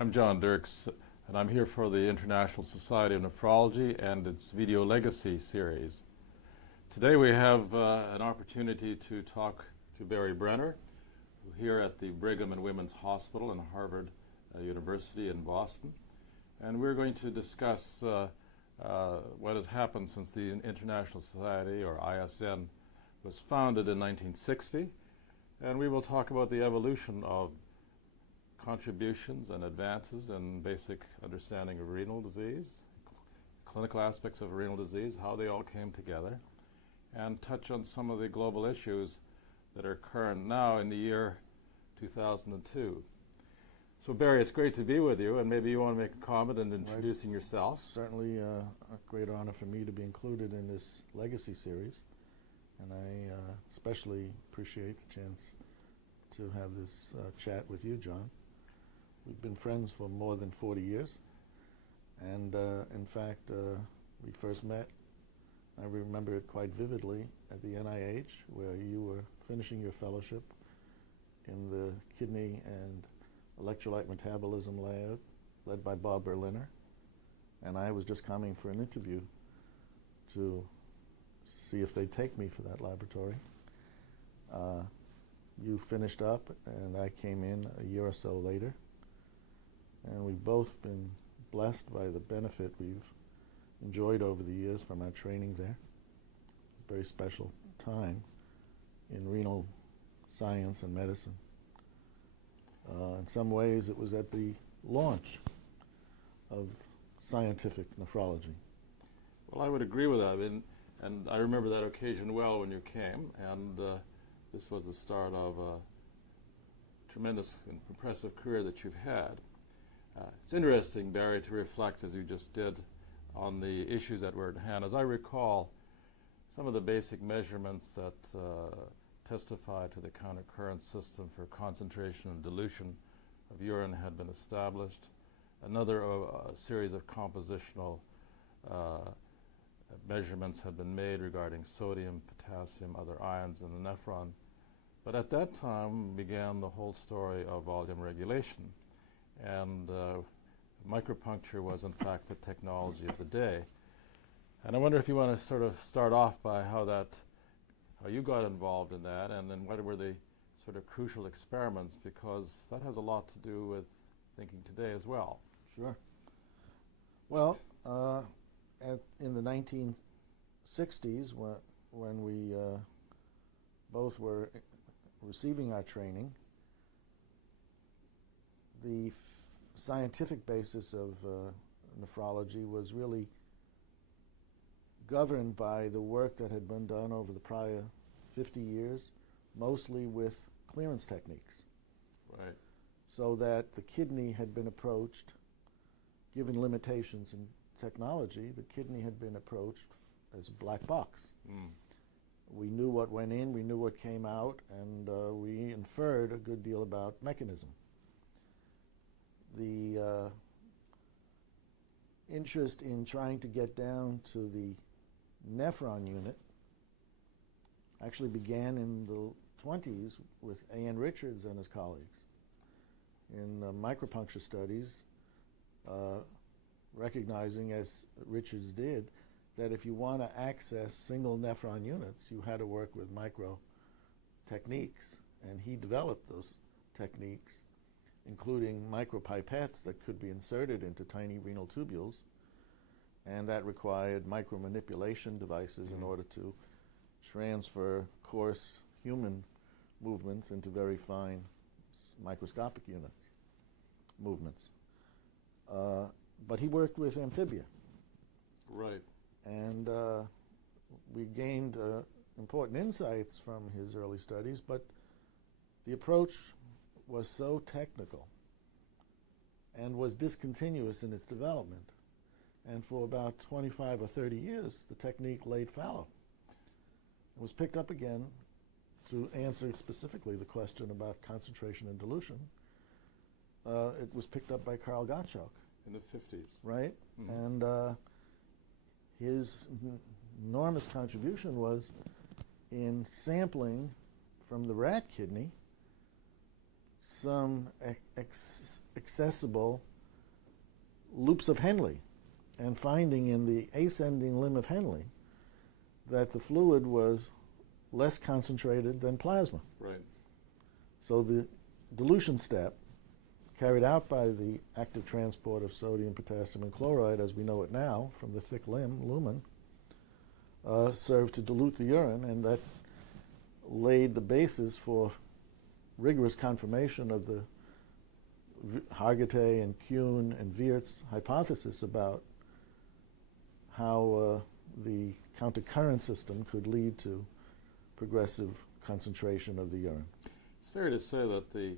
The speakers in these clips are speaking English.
I'm John Dirks, and I'm here for the International Society of Nephrology and its Video Legacy series. Today we have an opportunity to talk to Barry Brenner, here at the Brigham and Women's Hospital and Harvard University in Boston. And we're going to discuss what has happened since the International Society, or ISN, was founded in 1960. And we will talk about the evolution of contributions and advances in basic understanding of renal disease, clinical aspects of renal disease, how they all came together, and touch on some of the global issues that are current now in the year 2002. So Barry, it's great to be with you, and maybe you want to make a comment in introducing yourself. Certainly a great honor for me to be included in this legacy series, and I especially appreciate the chance to have this chat with you, John. We've been friends for more than 40 years, and in fact, we first met, I remember it quite vividly, at the NIH, where you were finishing your fellowship in the kidney and electrolyte metabolism lab, led by Bob Berliner, and I was just coming for an interview to see if they'd take me for that laboratory. You finished up, and I came in a year or so later. And we've both been blessed by the benefit we've enjoyed over the years from our training there. A very special time in renal science and medicine. In some ways, it was at the launch of scientific nephrology. Well, I would agree with that, and I remember that occasion well when you came, and this was the start of a tremendous and impressive career that you've had. It's interesting, Barry, to reflect, as you just did, on the issues that were at hand. As I recall, some of the basic measurements that testify to the counter-current system for concentration and dilution of urine had been established. Another series of compositional measurements had been made regarding sodium, potassium, other ions in the nephron. But at that time began the whole story of volume regulation. And micropuncture was, in fact, the technology of the day. And I wonder if you want to sort of start off by how you got involved in that, and then what were the sort of crucial experiments, because that has a lot to do with thinking today as well. Sure. Well, in the 1960s, when we both were receiving our training, the scientific basis of nephrology was really governed by the work that had been done over the prior 50 years, mostly with clearance techniques. Right. So that the kidney had been approached, given limitations in technology, the kidney had been approached as a black box. We knew what went in, we knew what came out, and we inferred a good deal about mechanism. The interest in trying to get down to the nephron unit actually began in the 20s with A.N. Richards and his colleagues in micropuncture studies, recognizing, as Richards did, that if you want to access single nephron units, you had to work with micro techniques, and he developed those techniques, including micropipettes that could be inserted into tiny renal tubules, and that required micromanipulation devices in order to transfer coarse human movements into very fine microscopic movements. But he worked with amphibia. Right. And we gained important insights from his early studies, but the approach was so technical and was discontinuous in its development. And for about 25 or 30 years, the technique laid fallow. It was picked up again to answer specifically the question about concentration and dilution. It was picked up by Karl Gottschalk. In the 50s. Right? Mm-hmm. And his enormous contribution was in sampling from the rat kidney some accessible loops of Henle and finding in the ascending limb of Henle that the fluid was less concentrated than plasma. Right. So the dilution step carried out by the active transport of sodium, potassium, and chloride, as we know it now from the thick limb, lumen, served to dilute the urine, and that laid the basis for rigorous confirmation of the Hargitay and Kuhn and Wiertz hypothesis about how the countercurrent system could lead to progressive concentration of the urine. It's fair to say that the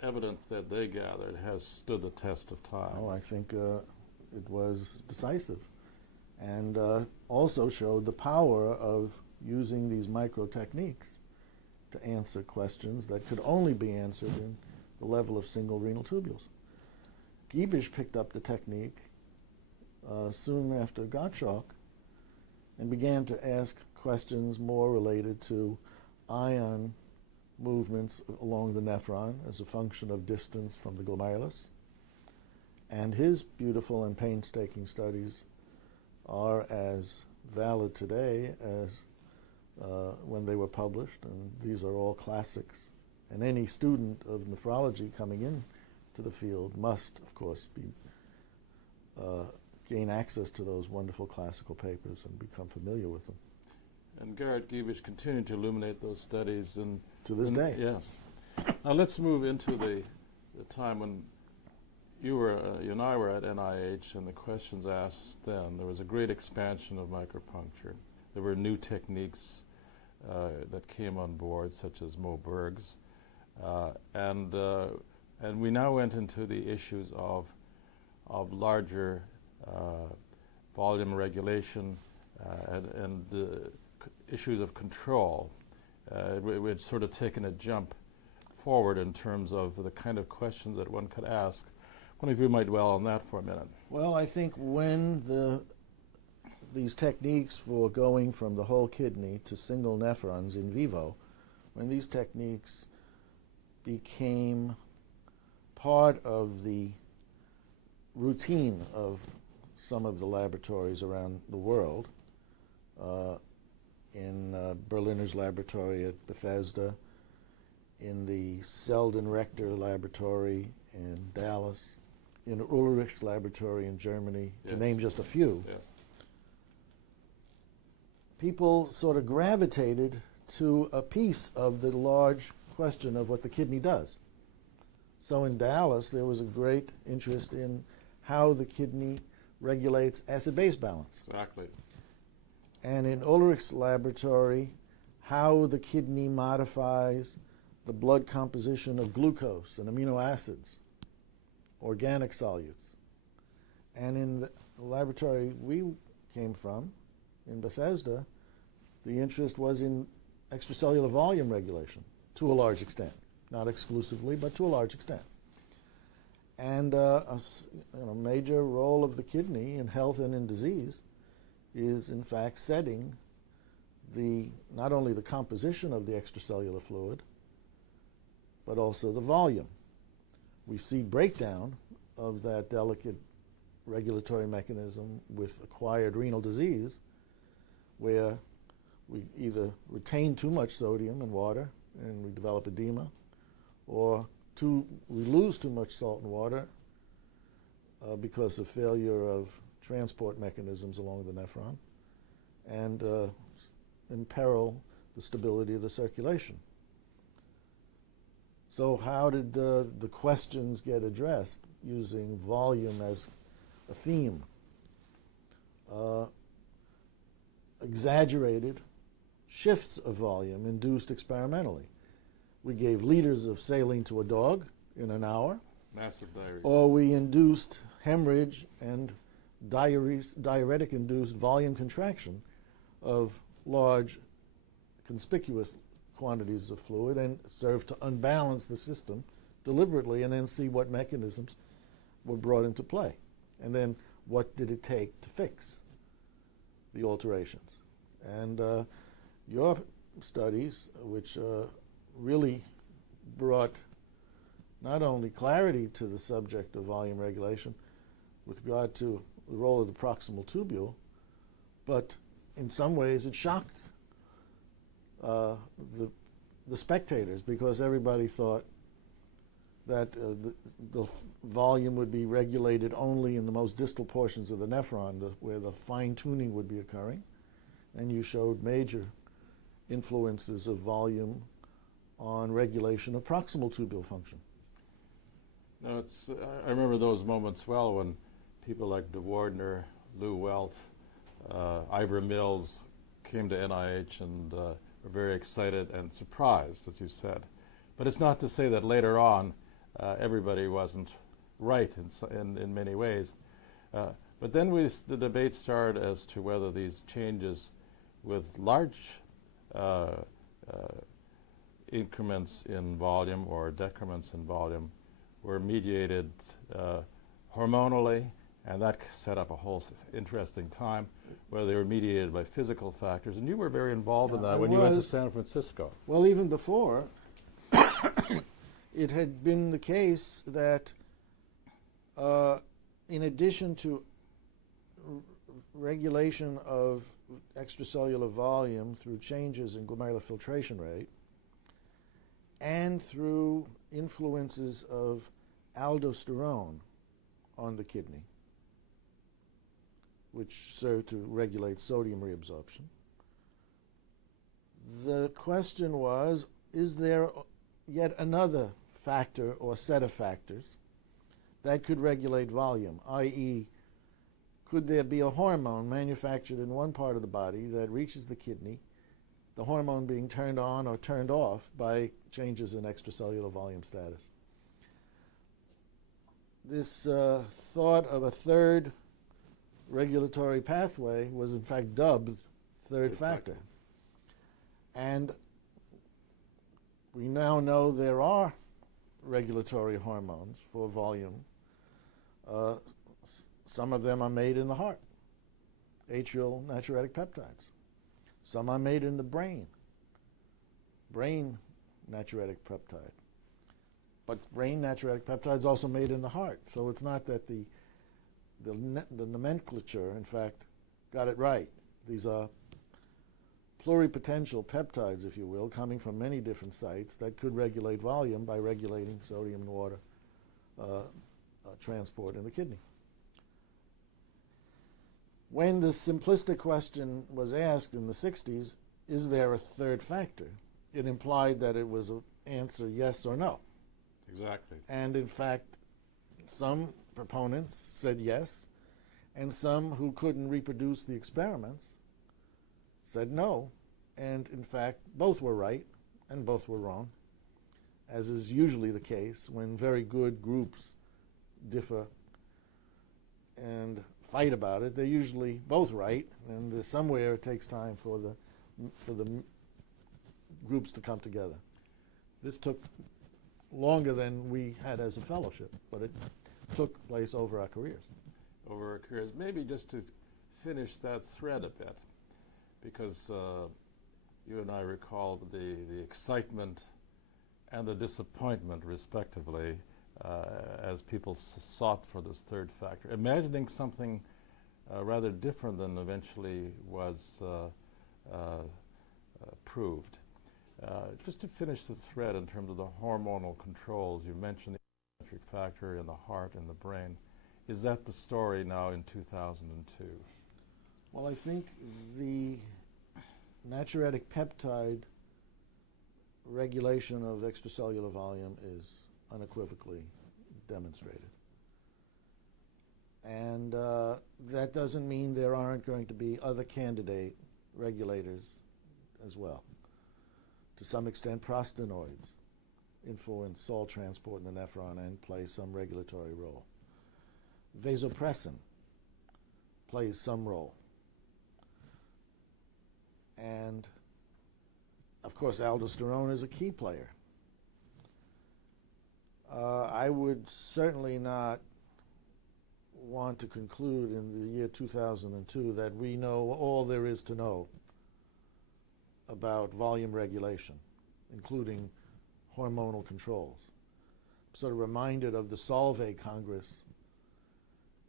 evidence that they gathered has stood the test of time. Oh, I think it was decisive, and also showed the power of using these micro techniques to answer questions that could only be answered in the level of single renal tubules. Giebisch picked up the technique soon after Gottschalk and began to ask questions more related to ion movements along the nephron as a function of distance from the glomerulus. And his beautiful and painstaking studies are as valid today as when they were published, and these are all classics. And any student of nephrology coming in to the field must, of course, gain access to those wonderful classical papers and become familiar with them. And Gerhard Giebisch continued to illuminate those studies. And to this day. Yes. Now let's move into the time when you and I were at NIH, and the questions asked then. There was a great expansion of micropuncture. There were new techniques that came on board, such as Moberg's. And we now went into the issues of larger volume regulation and the issues of control. We had sort of taken a jump forward in terms of the kind of questions that one could ask. One of you might dwell on that for a minute. Well, I think when these techniques for going from the whole kidney to single nephrons in vivo, when these techniques became part of the routine of some of the laboratories around the world, in Berliner's laboratory at Bethesda, in the Selden Rector laboratory in Dallas, in Ulrich's laboratory in Germany, yes, to name just a few. Yes. People sort of gravitated to a piece of the large question of what the kidney does. So in Dallas, there was a great interest in how the kidney regulates acid-base balance. Exactly. And in Ulrich's laboratory, how the kidney modifies the blood composition of glucose and amino acids, organic solutes. And in the laboratory we came from, in Bethesda, the interest was in extracellular volume regulation to a large extent. Not exclusively, but to a large extent. And a major role of the kidney in health and in disease is, in fact, setting not only the composition of the extracellular fluid, but also the volume. We see breakdown of that delicate regulatory mechanism with acquired renal disease, where we either retain too much sodium in water and we develop edema, or we lose too much salt in water because of failure of transport mechanisms along the nephron, and imperil the stability of the circulation. So how did the questions get addressed using volume as a theme? Exaggerated shifts of volume induced experimentally. We gave liters of saline to a dog in an hour. Massive diuresis. Or we induced hemorrhage and diuretic-induced volume contraction of large, conspicuous quantities of fluid, and served to unbalance the system deliberately, and then see what mechanisms were brought into play. And then what did it take to fix the alterations. And your studies, which really brought not only clarity to the subject of volume regulation with regard to the role of the proximal tubule, but in some ways it shocked the spectators, because everybody thought that the volume would be regulated only in the most distal portions of the nephron, where the fine-tuning would be occurring. And you showed major influences of volume on regulation of proximal tubule function. No, I remember those moments well when people like de Wardner, Lou Welt, Ivor Mills came to NIH and were very excited and surprised, as you said. But it's not to say that later on everybody wasn't right in many ways. But then the debate started as to whether these changes with large increments in volume or decrements in volume were mediated hormonally, and that set up a whole interesting time, whether they were mediated by physical factors. And you were very involved in that when you went to San Francisco. Well, even before, it had been the case that in addition to regulation of extracellular volume through changes in glomerular filtration rate and through influences of aldosterone on the kidney, which serve to regulate sodium reabsorption, the question was, is there yet another factor or set of factors that could regulate volume, i.e., could there be a hormone manufactured in one part of the body that reaches the kidney, the hormone being turned on or turned off by changes in extracellular volume status? This thought of a third regulatory pathway was in fact dubbed third factor. And we now know there are regulatory hormones for volume. Some of them are made in the heart, atrial natriuretic peptides. Some are made in the brain natriuretic peptide. But brain natriuretic peptide is also made in the heart. So it's not that the nomenclature, in fact, got it right. These are pluripotential peptides, if you will, coming from many different sites that could regulate volume by regulating sodium and water transport in the kidney. When the simplistic question was asked in the 60s, is there a third factor? It implied that it was an answer yes or no. Exactly. And in fact, some proponents said yes, and some who couldn't reproduce the experiments said no. And in fact, both were right and both were wrong, as is usually the case when very good groups differ and fight about it. They're usually both right, and somewhere it takes time for the groups to come together. This took longer than we had as a fellowship, but it took place over our careers. Over our careers. Maybe just to finish that thread a bit, because you and I recall the excitement and the disappointment, respectively, as people sought for this third factor, imagining something rather different than eventually was proved. Just to finish the thread in terms of the hormonal controls, you mentioned the electric factor in the heart and the brain. Is that the story now in 2002? Well, I think the natriuretic peptide regulation of extracellular volume is unequivocally demonstrated. And that doesn't mean there aren't going to be other candidate regulators as well. To some extent, prostanoids influence salt transport in the nephron and play some regulatory role. Vasopressin plays some role. And, of course, aldosterone is a key player. I would certainly not want to conclude in the year 2002 that we know all there is to know about volume regulation, including hormonal controls. sort of reminded of the Solvay Congress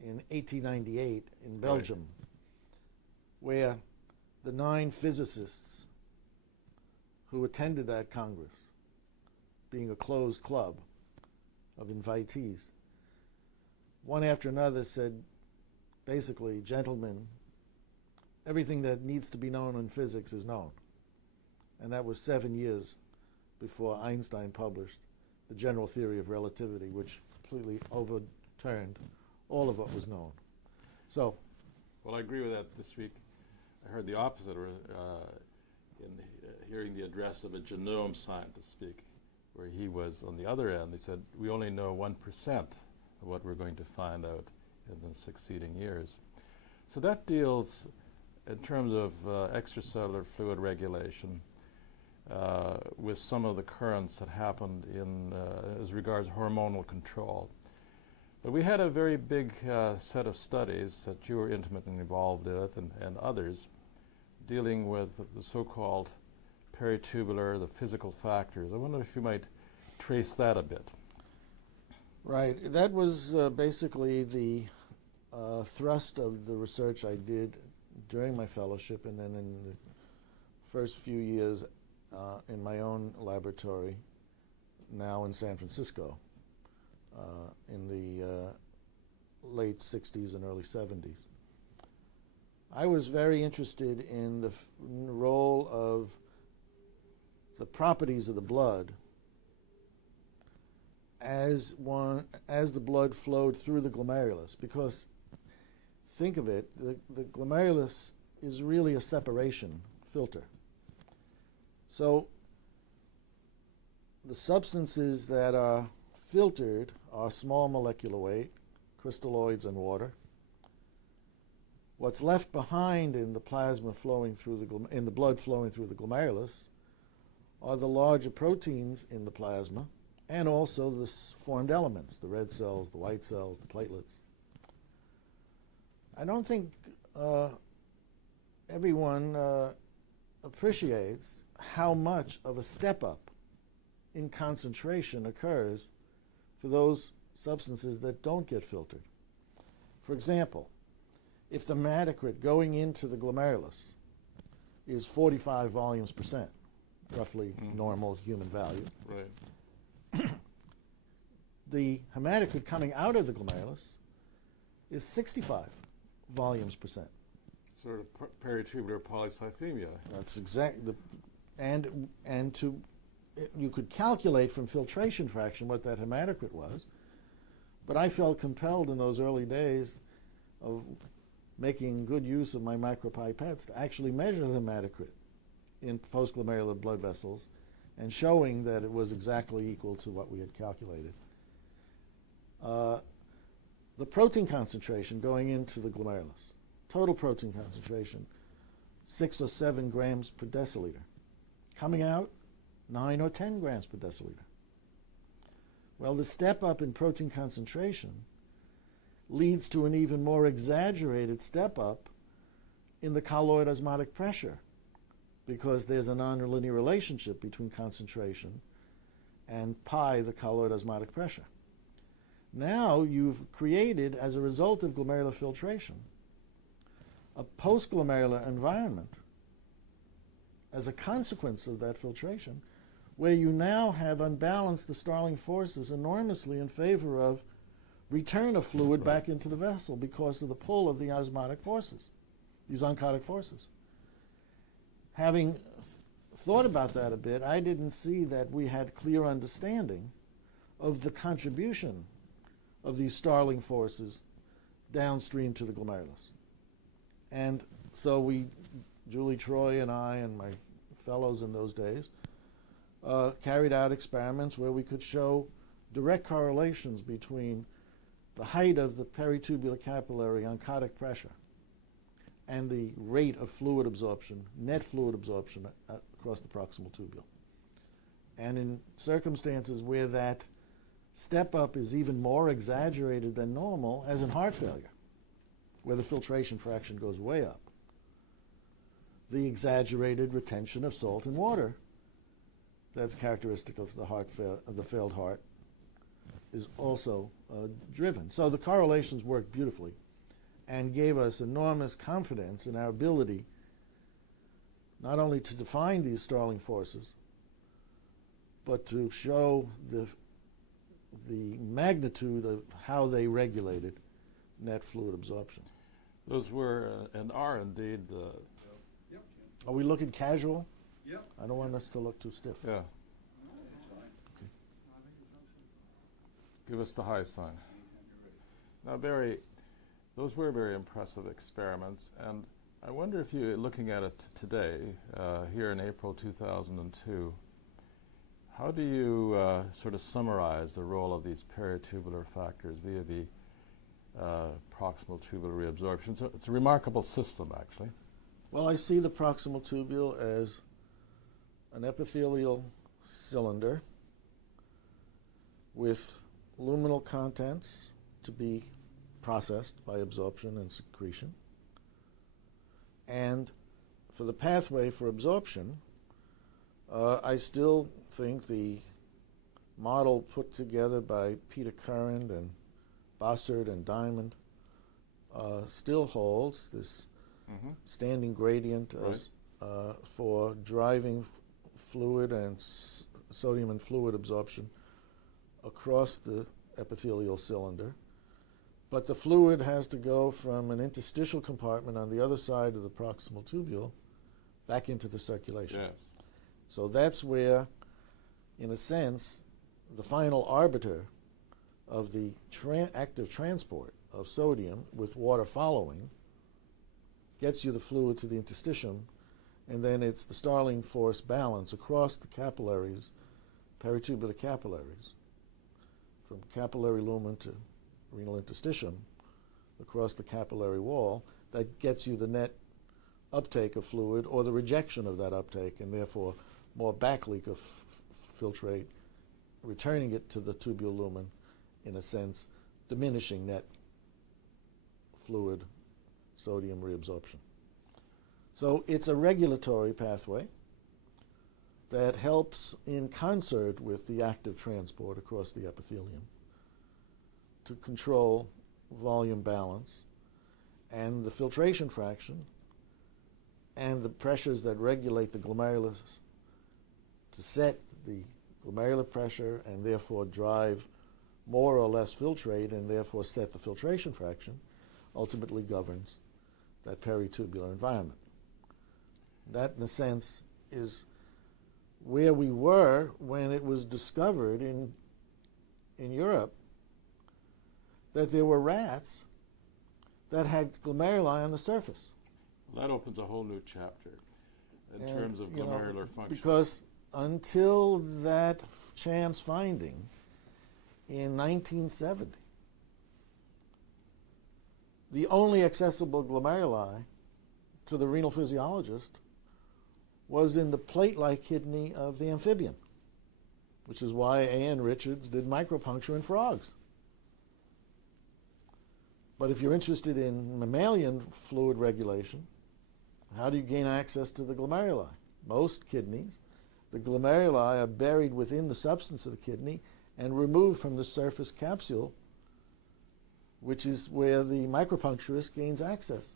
in 1898 in Belgium, where the 9 physicists who attended that Congress, being a closed club of invitees, one after another said, basically, gentlemen, everything that needs to be known in physics is known. And that was 7 years before Einstein published the general theory of relativity, which completely overturned all of what was known. So, well, I agree with that this week. I heard the opposite in hearing the address of a genome scientist speak, where he was on the other end. He said, we only know 1% of what we're going to find out in the succeeding years. So that deals, in terms of extracellular fluid regulation, with some of the currents that happened in as regards hormonal control. But we had a very big set of studies that you were intimately involved with, and others, dealing with the so-called peritubular, the physical factors. I wonder if you might trace that a bit. right, that was basically the thrust of the research I did during my fellowship, and then in the first few years in my own laboratory, now in San Francisco, in the late 60s and early 70s. I was very interested in the role of the properties of the blood as the blood flowed through the glomerulus, because think of it, the glomerulus is really a separation filter. So the substances that are filtered are small molecular weight, crystalloids and water. What's left behind in the plasma flowing through in the blood flowing through the glomerulus are the larger proteins in the plasma, and also the formed elements, the red cells, the white cells, the platelets. I don't think everyone appreciates how much of a step up in concentration occurs for those substances that don't get filtered. For example, if the hematocrit going into the glomerulus is 45 volumes percent, roughly normal human value, Right. the hematocrit coming out of the glomerulus is 65 volumes percent. Sort of peritubular polycythemia. That's exactly, and you could calculate from filtration fraction what that hematocrit was, but I felt compelled in those early days of making good use of my micropipettes to actually measure the hematocrit in postglomerular blood vessels and showing that it was exactly equal to what we had calculated. The protein concentration going into the glomerulus, total protein concentration, 6 or 7 grams per deciliter. Coming out, 9 or 10 grams per deciliter. Well, the step up in protein concentration leads to an even more exaggerated step up in the colloid osmotic pressure, because there's a nonlinear relationship between concentration and pi, the colloid osmotic pressure. Now you've created, as a result of glomerular filtration, a postglomerular environment as a consequence of that filtration, where you now have unbalanced the Starling forces enormously in favor of return of fluid back into the vessel because of the pull of the osmotic forces, these oncotic forces. Having thought about that a bit, I didn't see that we had clear understanding of the contribution of these Starling forces downstream to the glomerulus. And so Julie Troy and I and my fellows in those days, carried out experiments where we could show direct correlations between the height of the peritubular capillary oncotic pressure and the rate of fluid absorption, net fluid absorption across the proximal tubule. And in circumstances where that step up is even more exaggerated than normal, as in heart failure, where the filtration fraction goes way up, the exaggerated retention of salt and water that's characteristic of the failed heart is also driven. So the correlations work beautifully and gave us enormous confidence in our ability not only to define these stalling forces, but to show the magnitude of how they regulated net fluid absorption. Those were and are indeed. Yep. Are we looking casual? Yep. I don't want us to look too stiff. Yeah. No, it's fine. Okay. I think it's absolutely Give us the high sign. fine. Now, Barry, those were very impressive experiments, and I wonder if you, looking at it today, here in April 2002, how do you sort of summarize the role of these peritubular factors via the proximal tubule reabsorption? So it's a remarkable system, actually. Well, I see the proximal tubule as an epithelial cylinder with luminal contents to be processed by absorption and secretion. And for the pathway for absorption, I still think the model put together by Peter Curran and Bossert and Diamond still holds this standing gradient as, for driving fluid and sodium and fluid absorption across the epithelial cylinder. But the fluid has to go from an interstitial compartment on the other side of the proximal tubule back into the circulation. Yes. So that's where, in a sense, the final arbiter of the active transport of sodium with water following gets you the fluid to the interstitium, and then it's the Starling force balance across the capillaries, peritubular capillaries, from capillary lumen to renal interstitium across the capillary wall, that gets you the net uptake of fluid or the rejection of that uptake, and therefore more backleak of filtrate, returning it to the tubule lumen, in a sense, diminishing net fluid sodium reabsorption. So it's a regulatory pathway that helps in concert with the active transport across the epithelium to control volume balance and the filtration fraction and the pressures that regulate the glomerulus to set the glomerular pressure and therefore drive more or less filtrate and therefore set the filtration fraction, ultimately governs that peritubular environment. That, in a sense, is where we were when it was discovered in Europe that there were rats that had glomeruli on the surface. That opens a whole new chapter in And, terms of glomerular function. Because until that chance finding in 1970, the only accessible glomeruli to the renal physiologist was in the plate-like kidney of the amphibian, which is why A.N. Richards did micropuncture in frogs. But if you're interested in mammalian fluid regulation, how do you gain access to the glomeruli? Most kidneys, the glomeruli are buried within the substance of the kidney and removed from the surface capsule, which is where the micropuncturist gains access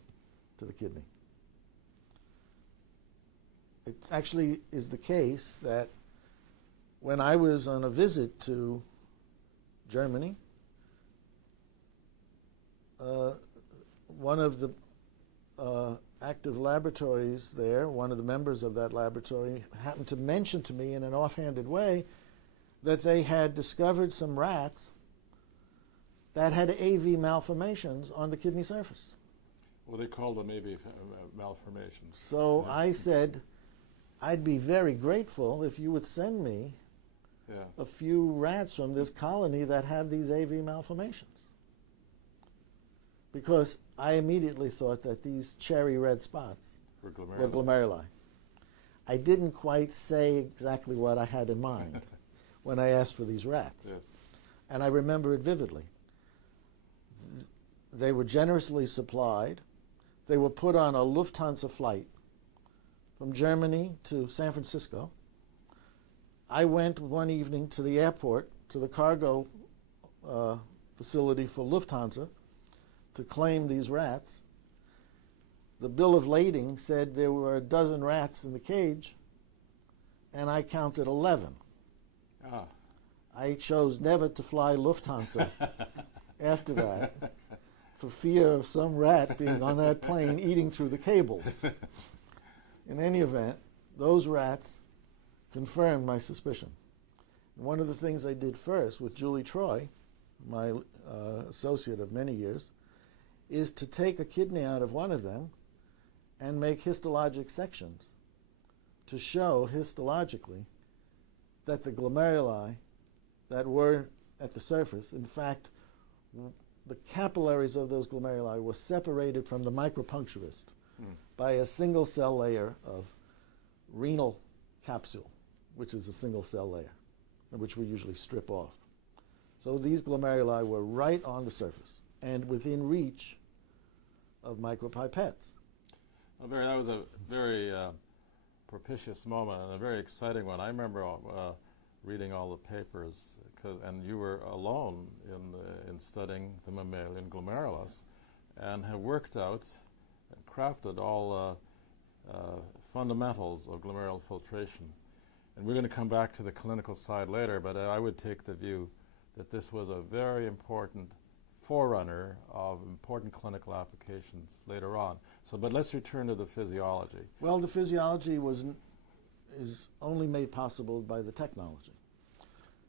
to the kidney. It actually is the case that when I was on a visit to Germany, one of the active laboratories there, one of the members of that laboratory, happened to mention to me in an offhanded way that they had discovered some rats that had AV malformations on the kidney surface. Well, they call them AV malformations. So Yeah. I said, I'd be very grateful if you would send me Yeah. a few rats from this colony that have these AV malformations. Because I immediately thought that these cherry red spots For were glomeruli. glomeruli. I didn't quite say exactly what I had in mind when I asked for these rats. Yes. And I remember it vividly. They were generously supplied. They were put on a Lufthansa flight from Germany to San Francisco. I went one evening to the airport, to the cargo facility for Lufthansa to claim these rats. The bill of lading said there were a dozen rats in the cage, and I counted 11. Ah. I chose never to fly Lufthansa after that for fear of some rat being on that plane eating through the cables. In any event, those rats confirmed my suspicion. And one of the things I did first with Julie Troy, my associate of many years, is to take a kidney out of one of them and make histologic sections to show histologically that the glomeruli that were at the surface, in fact, the capillaries of those glomeruli were separated from the micropuncturist by a single cell layer of renal capsule, which is a single cell layer, which we usually strip off. So these glomeruli were right on the surface and within reach of micropipettes. That was a very propitious moment and a very exciting one. I remember reading all the papers, and you were alone in studying the mammalian glomerulus, and have worked out and crafted all fundamentals of glomerular filtration. And we're going to come back to the clinical side later, but I would take the view that this was a very important forerunner of important clinical applications later on. But let's return to the physiology. Well, the physiology is only made possible by the technology.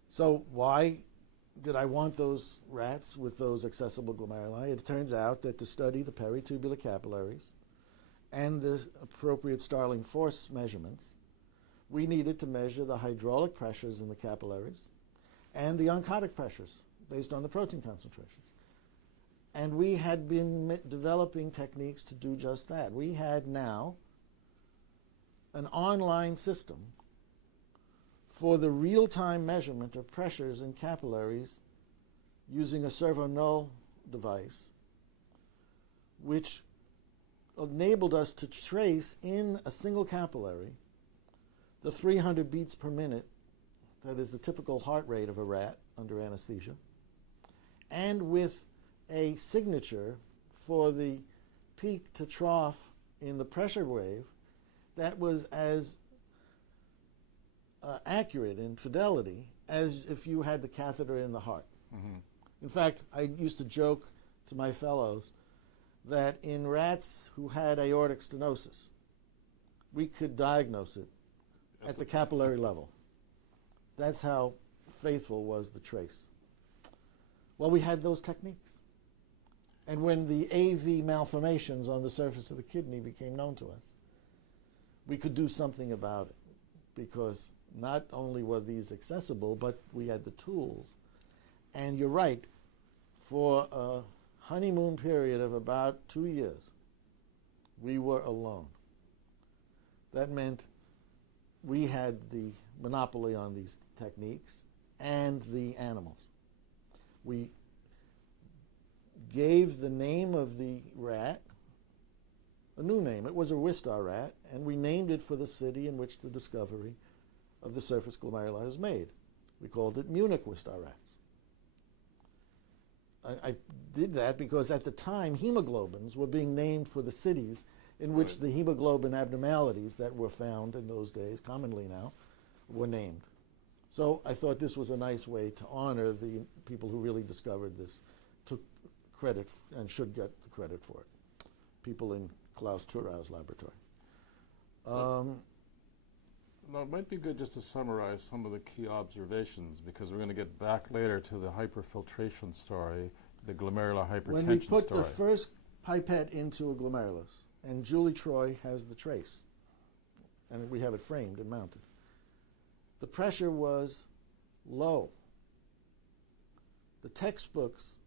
So why did I want those rats with those accessible glomeruli? It turns out that to study the peritubular capillaries and the appropriate Starling force measurements, we needed to measure the hydraulic pressures in the capillaries and the oncotic pressures based on the protein concentrations. And we had been developing techniques to do just that. We had now an online system for the real-time measurement of pressures in capillaries using a servo null device, which enabled us to trace in a single capillary the 300 beats per minute, that is the typical heart rate of a rat under anesthesia, and with a signature for the peak to trough in the pressure wave that was as accurate in fidelity as if you had the catheter in the heart. Mm-hmm. In fact, I used to joke to my fellows that in rats who had aortic stenosis, we could diagnose it at the capillary level. That's how faithful was the trace. Well, we had those techniques. And when the AV malformations on the surface of the kidney became known to us, we could do something about it, because not only were these accessible, but we had the tools. And you're right, for a honeymoon period of about 2 years, we were alone. That meant we had the monopoly on these techniques and the animals. We gave the name of the rat a new name. It was a Wistar rat, and we named it for the city in which the discovery of the surface glomeruli was made. We called it Munich Wistar rats. I did that because at the time hemoglobins were being named for the cities in which the hemoglobin abnormalities that were found in those days, commonly now, were named. So I thought this was a nice way to honor the people who really discovered this, took credit and should get the credit for it. People in Klaus Thurau's laboratory. Now, it might be good just to summarize some of the key observations, because we're going to get back later to the hyperfiltration story, the glomerular hypertension story. When we put the first pipette into a glomerulus, and Julie Troy has the trace, and we have it framed and mounted, the pressure was low. The textbooks,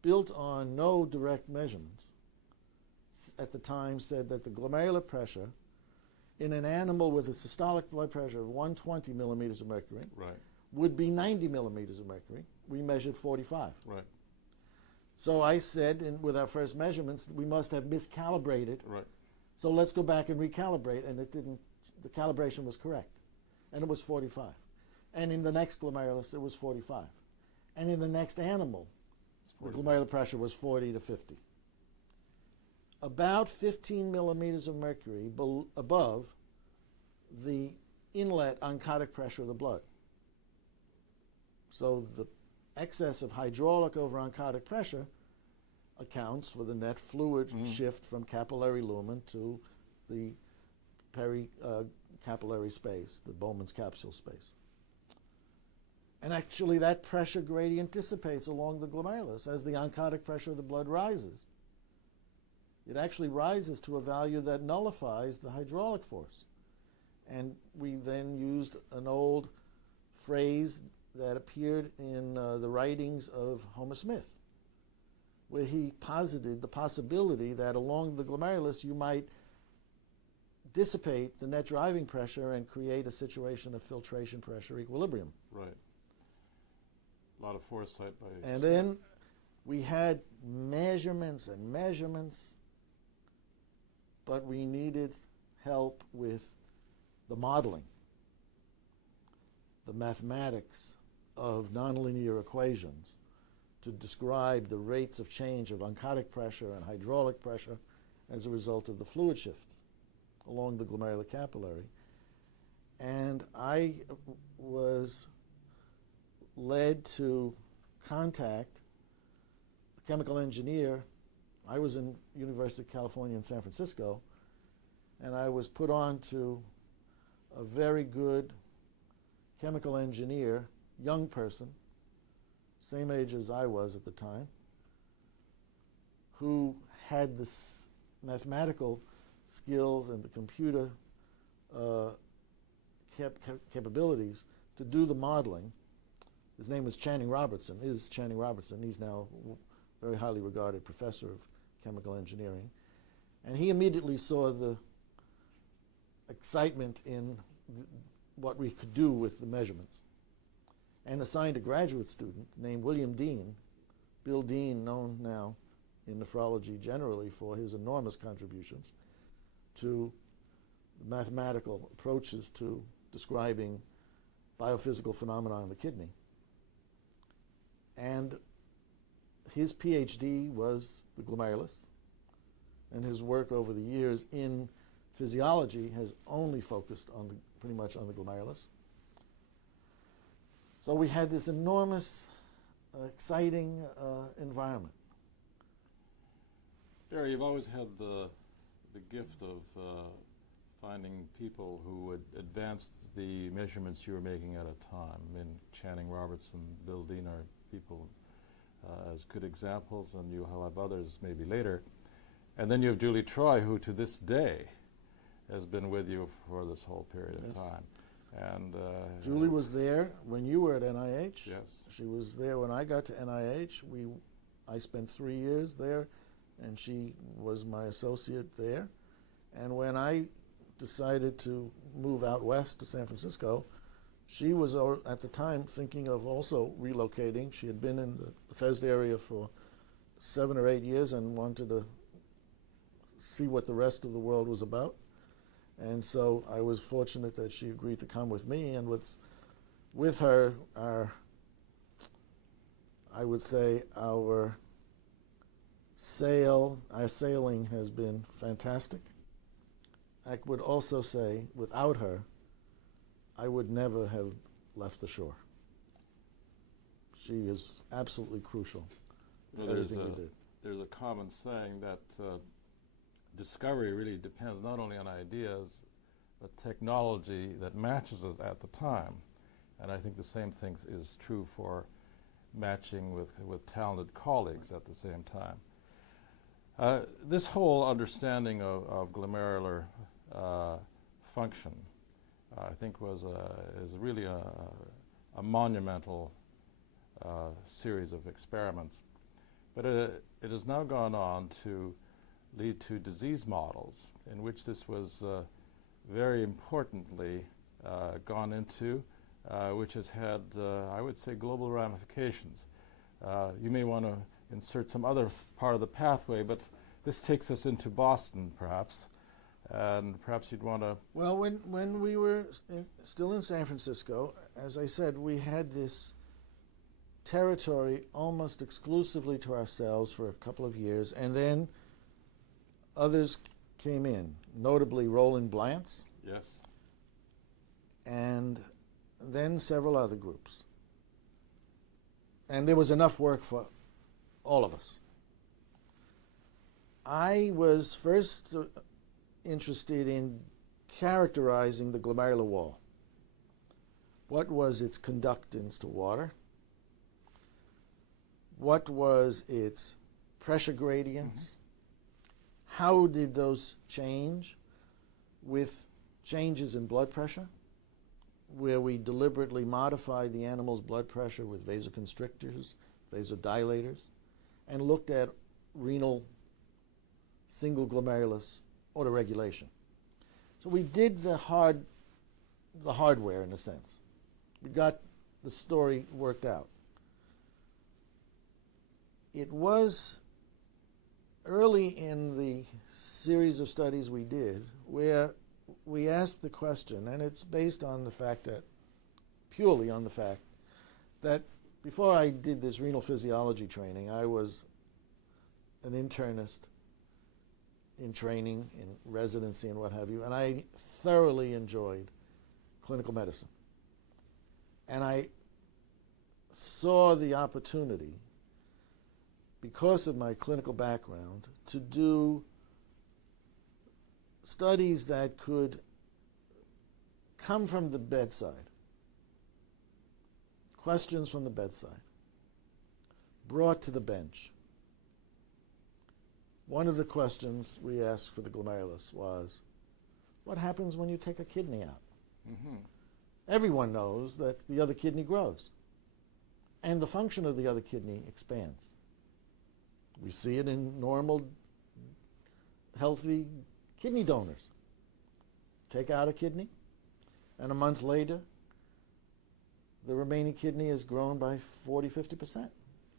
built on no direct measurements, at the time said that the glomerular pressure in an animal with a systolic blood pressure of 120 millimeters of mercury would be 90 millimeters of mercury. We measured 45. Right. So I said, with our first measurements, that we must have miscalibrated. Right. So let's go back and recalibrate, and it didn't. The calibration was correct, and it was 45. And in the next glomerulus, it was 45. and in the next animal, the glomerular pressure was 40 to 50. About 15 millimeters of mercury above the inlet oncotic pressure of the blood. So the excess of hydraulic over oncotic pressure accounts for the net fluid shift from capillary lumen to the pericapillary space, the Bowman's capsule space. And actually that pressure gradient dissipates along the glomerulus as the oncotic pressure of the blood rises. It actually rises to a value that nullifies the hydraulic force. And we then used an old phrase that appeared in the writings of Homer Smith, where he posited the possibility that along the glomerulus you might dissipate the net driving pressure and create a situation of filtration pressure equilibrium. Right. A lot of foresight by And then we had measurements and measurements, but we needed help with the modeling, the mathematics of nonlinear equations to describe the rates of change of oncotic pressure and hydraulic pressure as a result of the fluid shifts along the glomerular capillary. And I was led to contact a chemical engineer. I was in University of California in San Francisco, and I was put on to a very good chemical engineer, young person, same age as I was at the time, who had the mathematical skills and the computer capabilities to do the modeling. His name was Channing Robertson, is Channing Robertson. He's now a very highly regarded professor of chemical engineering. And he immediately saw the excitement in what we could do with the measurements, and assigned a graduate student named William Dean, Bill Dean, known now in nephrology generally for his enormous contributions to mathematical approaches to describing biophysical phenomena in the kidney. And his PhD was the glomerulus, and his work over the years in physiology has only focused on pretty much on the glomerulus. So we had this enormous, exciting environment. Barry, you've always had the gift of finding people who would advance the measurements you were making at a time. I mean, Channing Robertson, Bill Dean are people as good examples, and you'll have others maybe later. And then you have Julie Troy, who to this day has been with you for this whole period of time. And Julie was there when you were at NIH. Yes. She was there when I got to NIH. I spent 3 years there, and she was my associate there. And when I decided to move out west to San Francisco, she was at the time thinking of also relocating. She had been in the Bethesda area for 7 or 8 years and wanted to see what the rest of the world was about. And so I was fortunate that she agreed to come with me, and with her, I would say our sailing has been fantastic. I would also say, without her, I would never have left the shore. She is absolutely crucial to everything we did. There's a common saying that discovery really depends not only on ideas, but technology that matches it at the time. And I think the same thing is true for matching with talented colleagues at the same time. This whole understanding of glomerular function, I think, is really a monumental series of experiments. But it has now gone on to lead to disease models in which this was very importantly gone into, which has had, I would say, global ramifications. You may want to insert some other part of the pathway, but this takes us into Boston, perhaps, and perhaps you'd want to... Well, when we were still in San Francisco, as I said, we had this territory almost exclusively to ourselves for a couple of years, and then others came in, notably Roland Blantz, Yes. and then several other groups. And there was enough work for all of us. I was first interested in characterizing the glomerular wall. What was its conductance to water? What was its pressure gradients? How did those change with changes in blood pressure, where we deliberately modified the animal's blood pressure with vasoconstrictors, vasodilators, and looked at renal single glomerulus autoregulation. So we did the hardware in a sense. We got the story worked out. It was early in the series of studies we did where we asked the question, and it's based on the fact that, purely on the fact that before I did this renal physiology training, I was an internist in training, in residency and what have you, and I thoroughly enjoyed clinical medicine. And I saw the opportunity, because of my clinical background, to do studies that could come from the bedside, questions from the bedside, brought to the bench. One of the questions we asked for the glomerulus was, what happens when you take a kidney out? Mm-hmm. Everyone knows that the other kidney grows, and the function of the other kidney expands. We see it in normal, healthy kidney donors. Take out a kidney, and a month later, the remaining kidney has grown by 40, 50%,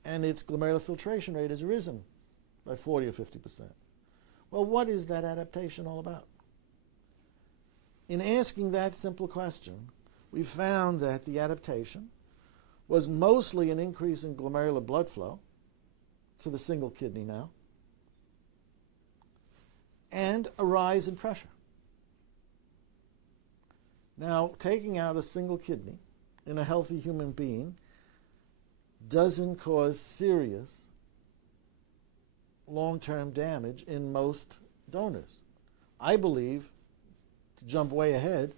and its glomerular filtration rate has risen by 40 or 50%. Well, what is that adaptation all about? In asking that simple question, we found that the adaptation was mostly an increase in glomerular blood flow to the single kidney now, and a rise in pressure. Now, taking out a single kidney in a healthy human being doesn't cause serious long-term damage in most donors. I believe, to jump way ahead,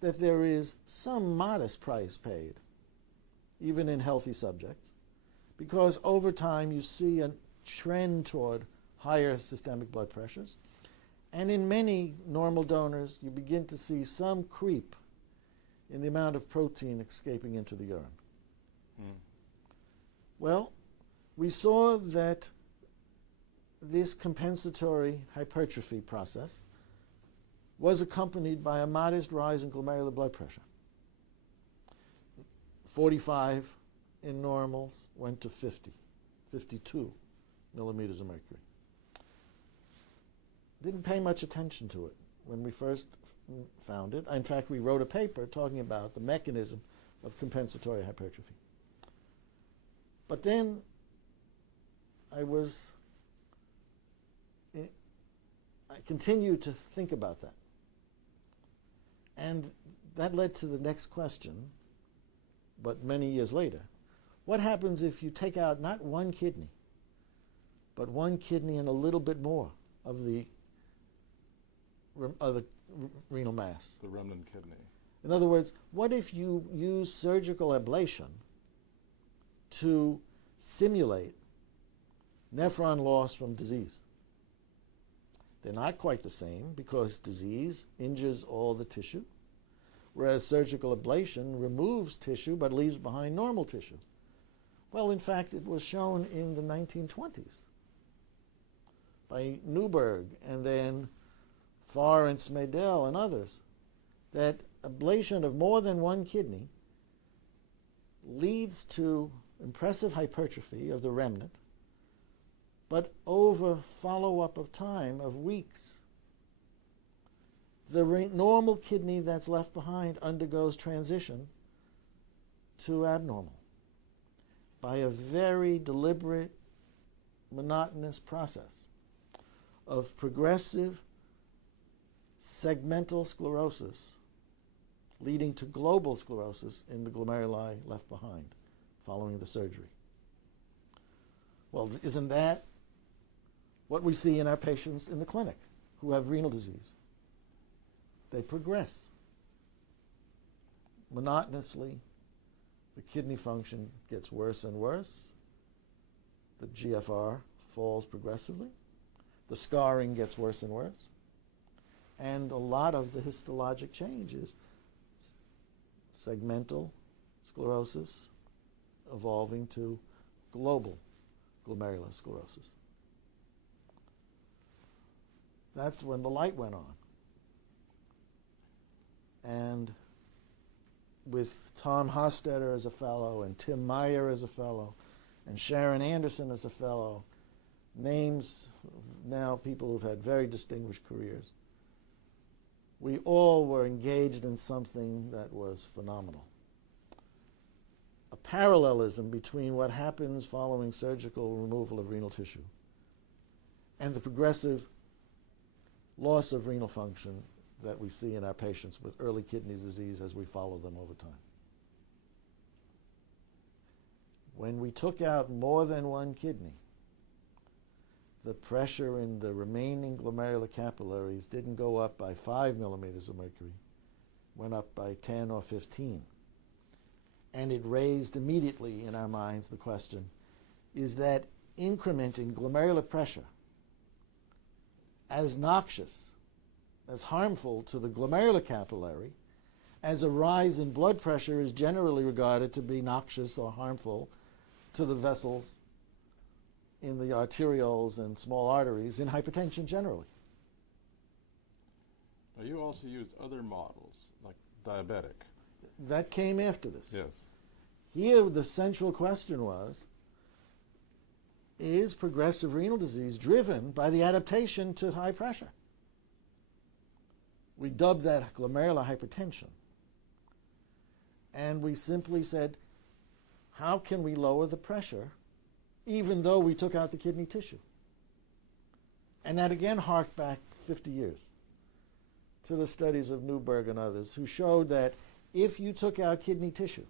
that there is some modest price paid, even in healthy subjects, because over time you see a trend toward higher systemic blood pressures, and in many normal donors you begin to see some creep in the amount of protein escaping into the urine. Well, we saw that this compensatory hypertrophy process was accompanied by a modest rise in glomerular blood pressure. 45 in normals went to 50, 52 millimeters of mercury. Didn't pay much attention to it when we first found it. In fact, we wrote a paper talking about the mechanism of compensatory hypertrophy. But then I continued to think about that. And that led to the next question, but many years later. What happens if you take out not one kidney, but one kidney and a little bit more of the renal mass? The remnant kidney. In other words, what if you use surgical ablation to simulate nephron loss from disease? They're not quite the same because disease injures all the tissue, whereas surgical ablation removes tissue but leaves behind normal tissue. Well, in fact, it was shown in the 1920s by Newberg and then Farr and Smadel and others that ablation of more than one kidney leads to impressive hypertrophy of the remnant, but over follow-up of time of weeks, the normal kidney that's left behind undergoes transition to abnormal. by a very deliberate, monotonous process of progressive segmental sclerosis leading to global sclerosis in the glomeruli left behind following the surgery. Well, isn't that what we see in our patients in the clinic who have renal disease? They progress monotonously. The kidney function gets worse and worse. The GFR falls progressively. The scarring gets worse and worse. And a lot of the histologic change is segmental sclerosis evolving to global glomerular sclerosis. That's when the light went on. And with Tom Hostetter as a fellow and Tim Meyer as a fellow and Sharon Anderson as a fellow, names now people who've had very distinguished careers, we all were engaged in something that was phenomenal. A parallelism between what happens following surgical removal of renal tissue and the progressive loss of renal function that we see in our patients with early kidney disease as we follow them over time. When we took out more than one kidney, the pressure in the remaining glomerular capillaries didn't go up by 5 millimeters of mercury, went up by 10 or 15. And it raised immediately in our minds the question, is that increment in glomerular pressure as noxious, as harmful to the glomerular capillary as a rise in blood pressure is generally regarded to be noxious or harmful to the vessels in the arterioles and small arteries in hypertension generally. Now, you also used other models, like diabetic. That came after this. Yes. Here, the central question was, is progressive renal disease driven by the adaptation to high pressure? We dubbed that glomerular hypertension. And we simply said, how can we lower the pressure even though we took out the kidney tissue? And that again harked back 50 years to the studies of Newberg and others who showed that if you took out kidney tissue,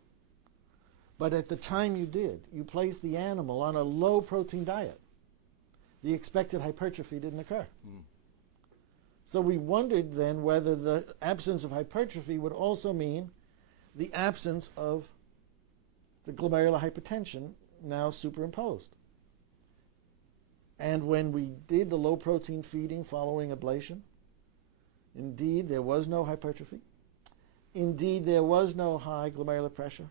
but at the time you did, you placed the animal on a low protein diet, the expected hypertrophy didn't occur. So we wondered then whether the absence of hypertrophy would also mean the absence of the glomerular hypertension now superimposed. And when we did the low protein feeding following ablation, indeed there was no hypertrophy. Indeed there was no high glomerular pressure.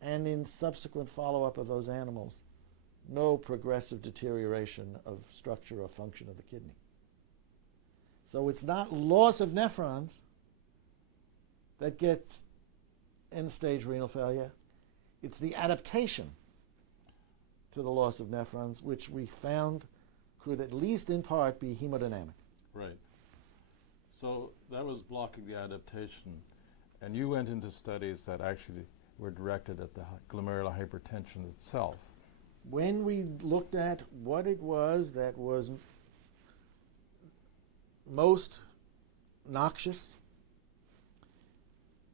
And in subsequent follow-up of those animals, no progressive deterioration of structure or function of the kidney. So it's not loss of nephrons that gets end-stage renal failure. It's the adaptation to the loss of nephrons, which we found could at least in part be hemodynamic. Right. So that was blocking the adaptation. And you went into studies that actually were directed at the glomerular hypertension itself. When we looked at what it was that was most noxious,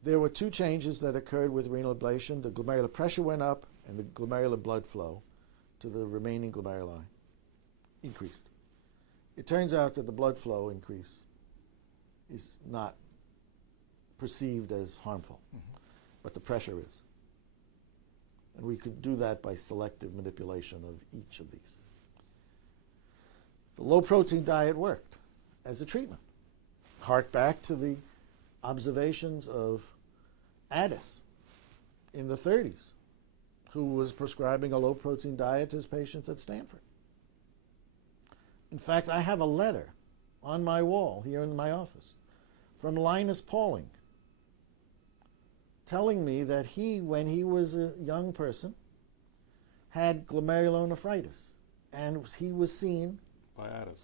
there were two changes that occurred with renal ablation. The glomerular pressure went up and the glomerular blood flow to the remaining glomeruli increased. It turns out that the blood flow increase is not perceived as harmful, but the pressure is. And we could do that by selective manipulation of each of these. The low protein diet worked as a treatment. Hark back to the observations of Addis in the 30s, who was prescribing a low protein diet to his patients at Stanford. In fact, I have a letter on my wall here in my office from Linus Pauling telling me that he, when he was a young person, had glomerulonephritis, and he was seen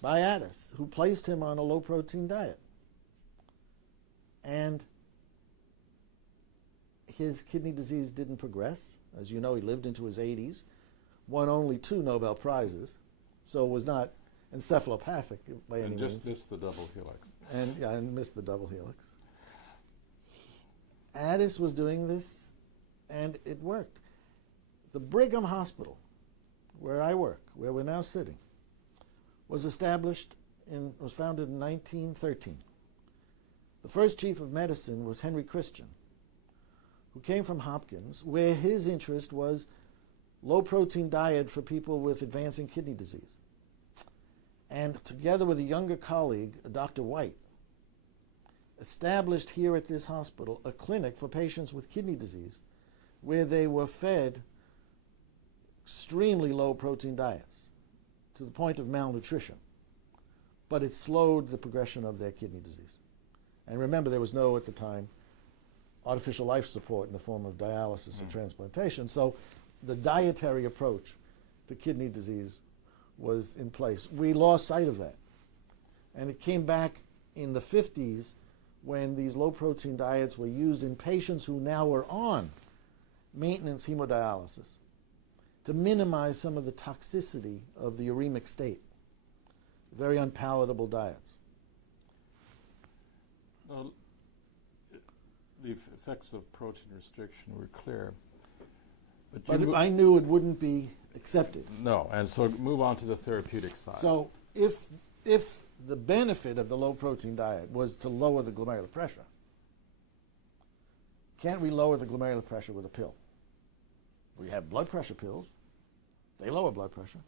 by Addis, who placed him on a low-protein diet. And his kidney disease didn't progress. As you know, he lived into his 80s, won only 2 Nobel Prizes, so was not encephalopathic by any And means. just missed the double helix. And missed the double helix. Addis was doing this, and it worked. The Brigham Hospital, where I work, where we're now sitting, was founded in 1913. The first chief of medicine was Henry Christian, who came from Hopkins, where his interest was low-protein diet for people with advancing kidney disease. And together with a younger colleague, Dr. White, established here at this hospital a clinic for patients with kidney disease where they were fed extremely low-protein diets to the point of malnutrition. But it slowed the progression of their kidney disease. And remember, there was no, at the time, artificial life support in the form of dialysis and transplantation. So the dietary approach to kidney disease was in place. We lost sight of that. And it came back in the 50s when these low-protein diets were used in patients who now were on maintenance hemodialysis to minimize some of the toxicity of the uremic state. Very unpalatable diets. Well, the effects of protein restriction were clear. But I knew it wouldn't be accepted. No, and so move on to the therapeutic side. So if the benefit of the low-protein diet was to lower the glomerular pressure, can't we lower the glomerular pressure with a pill? We have blood pressure pills. They lower blood pressure.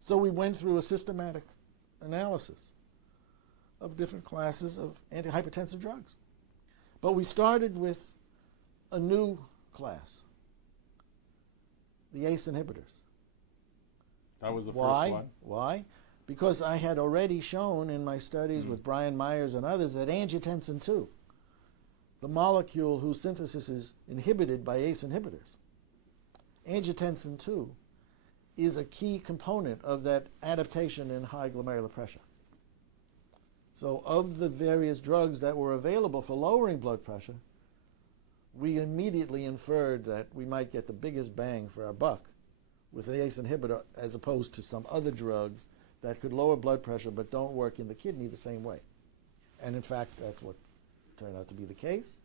So we went through a systematic analysis of different classes of antihypertensive drugs. But we started with a new class, the ACE inhibitors. That was the Why? first one. Why? Because I had already shown in my studies with Brian Myers and others that angiotensin II, the molecule whose synthesis is inhibited by ACE inhibitors, angiotensin II is a key component of that adaptation in high glomerular pressure. So of the various drugs that were available for lowering blood pressure, we immediately inferred that we might get the biggest bang for our buck with the ACE inhibitor as opposed to some other drugs that could lower blood pressure but don't work in the kidney the same way. And in fact, that's what turned out to be the case.